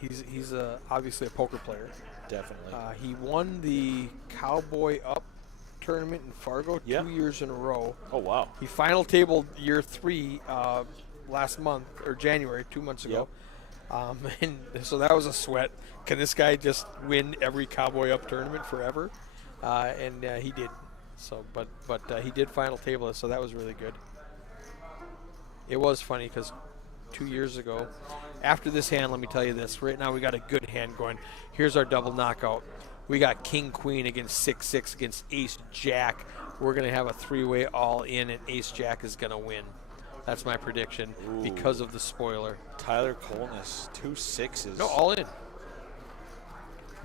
He's obviously a poker player. Definitely. He won the Cowboy Up tournament in Fargo Yeah. 2 years in a row. Oh wow. He final tabled year 3 last month, or January, 2 months ago. And so that was a sweat. Can this guy just win every Cowboy Up tournament forever? And he did. So, but he did final table it, so that was really good. It was funny because 2 years ago, after this hand, let me tell you this. Right now we got a good hand going. Here's our double knockout. We got King Queen against 6-6 against Ace Jack. We're going to have a 3-way all in, and Ace Jack is going to win. That's my prediction because of the spoiler. Tyler Colness, 2 6s. No, all in.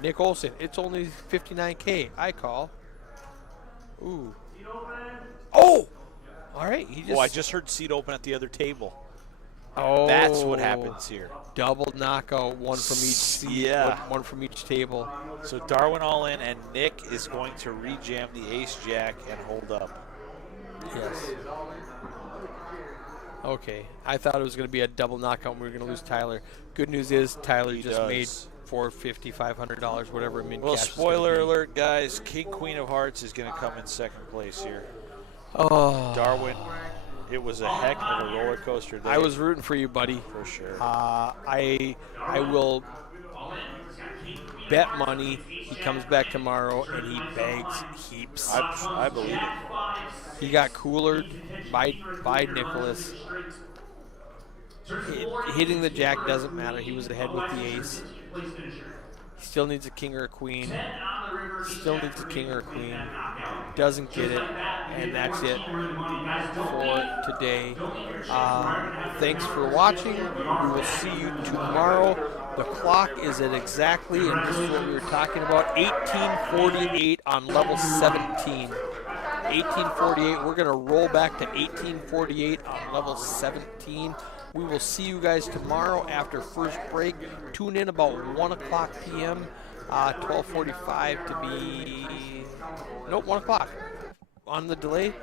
Nick Olson, it's only 59K. I call. Ooh. Oh! All right. He just, Oh, I just heard seat open at the other table. Oh, That's what happens here. Double knockout, one from each seat, Yeah. one from each table. So Darwin all in, and Nick is going to rejam the Ace Jack and hold up. Yes. Okay. I thought it was going to be a double knockout and we were going to lose Tyler. Good news is Tyler He just does. made $450, $500, whatever min Well, cash is gonna spoiler be. alert, guys. King Queen of Hearts is going to come in second place here. Oh, Darwin, it was a heck of a roller coaster day. I was rooting for you, buddy. for sure. I will bet money he comes back tomorrow and he bags heaps. I believe it. He got coolered by Nicholas. Hitting the jack doesn't matter. He was ahead with the ace. He still needs a king or a queen. Still needs a king or a queen. Doesn't get it. And that's it for today. Thanks for watching. We will see you tomorrow. The clock is at exactly, and this is what we were talking about, 1848 on level 17. 1848. We're going to roll back to 1848 on level 17. We will see you guys tomorrow after first break. Tune in about 1 o'clock p.m. 12:45 to be... Nope, 1 o'clock. On the delay,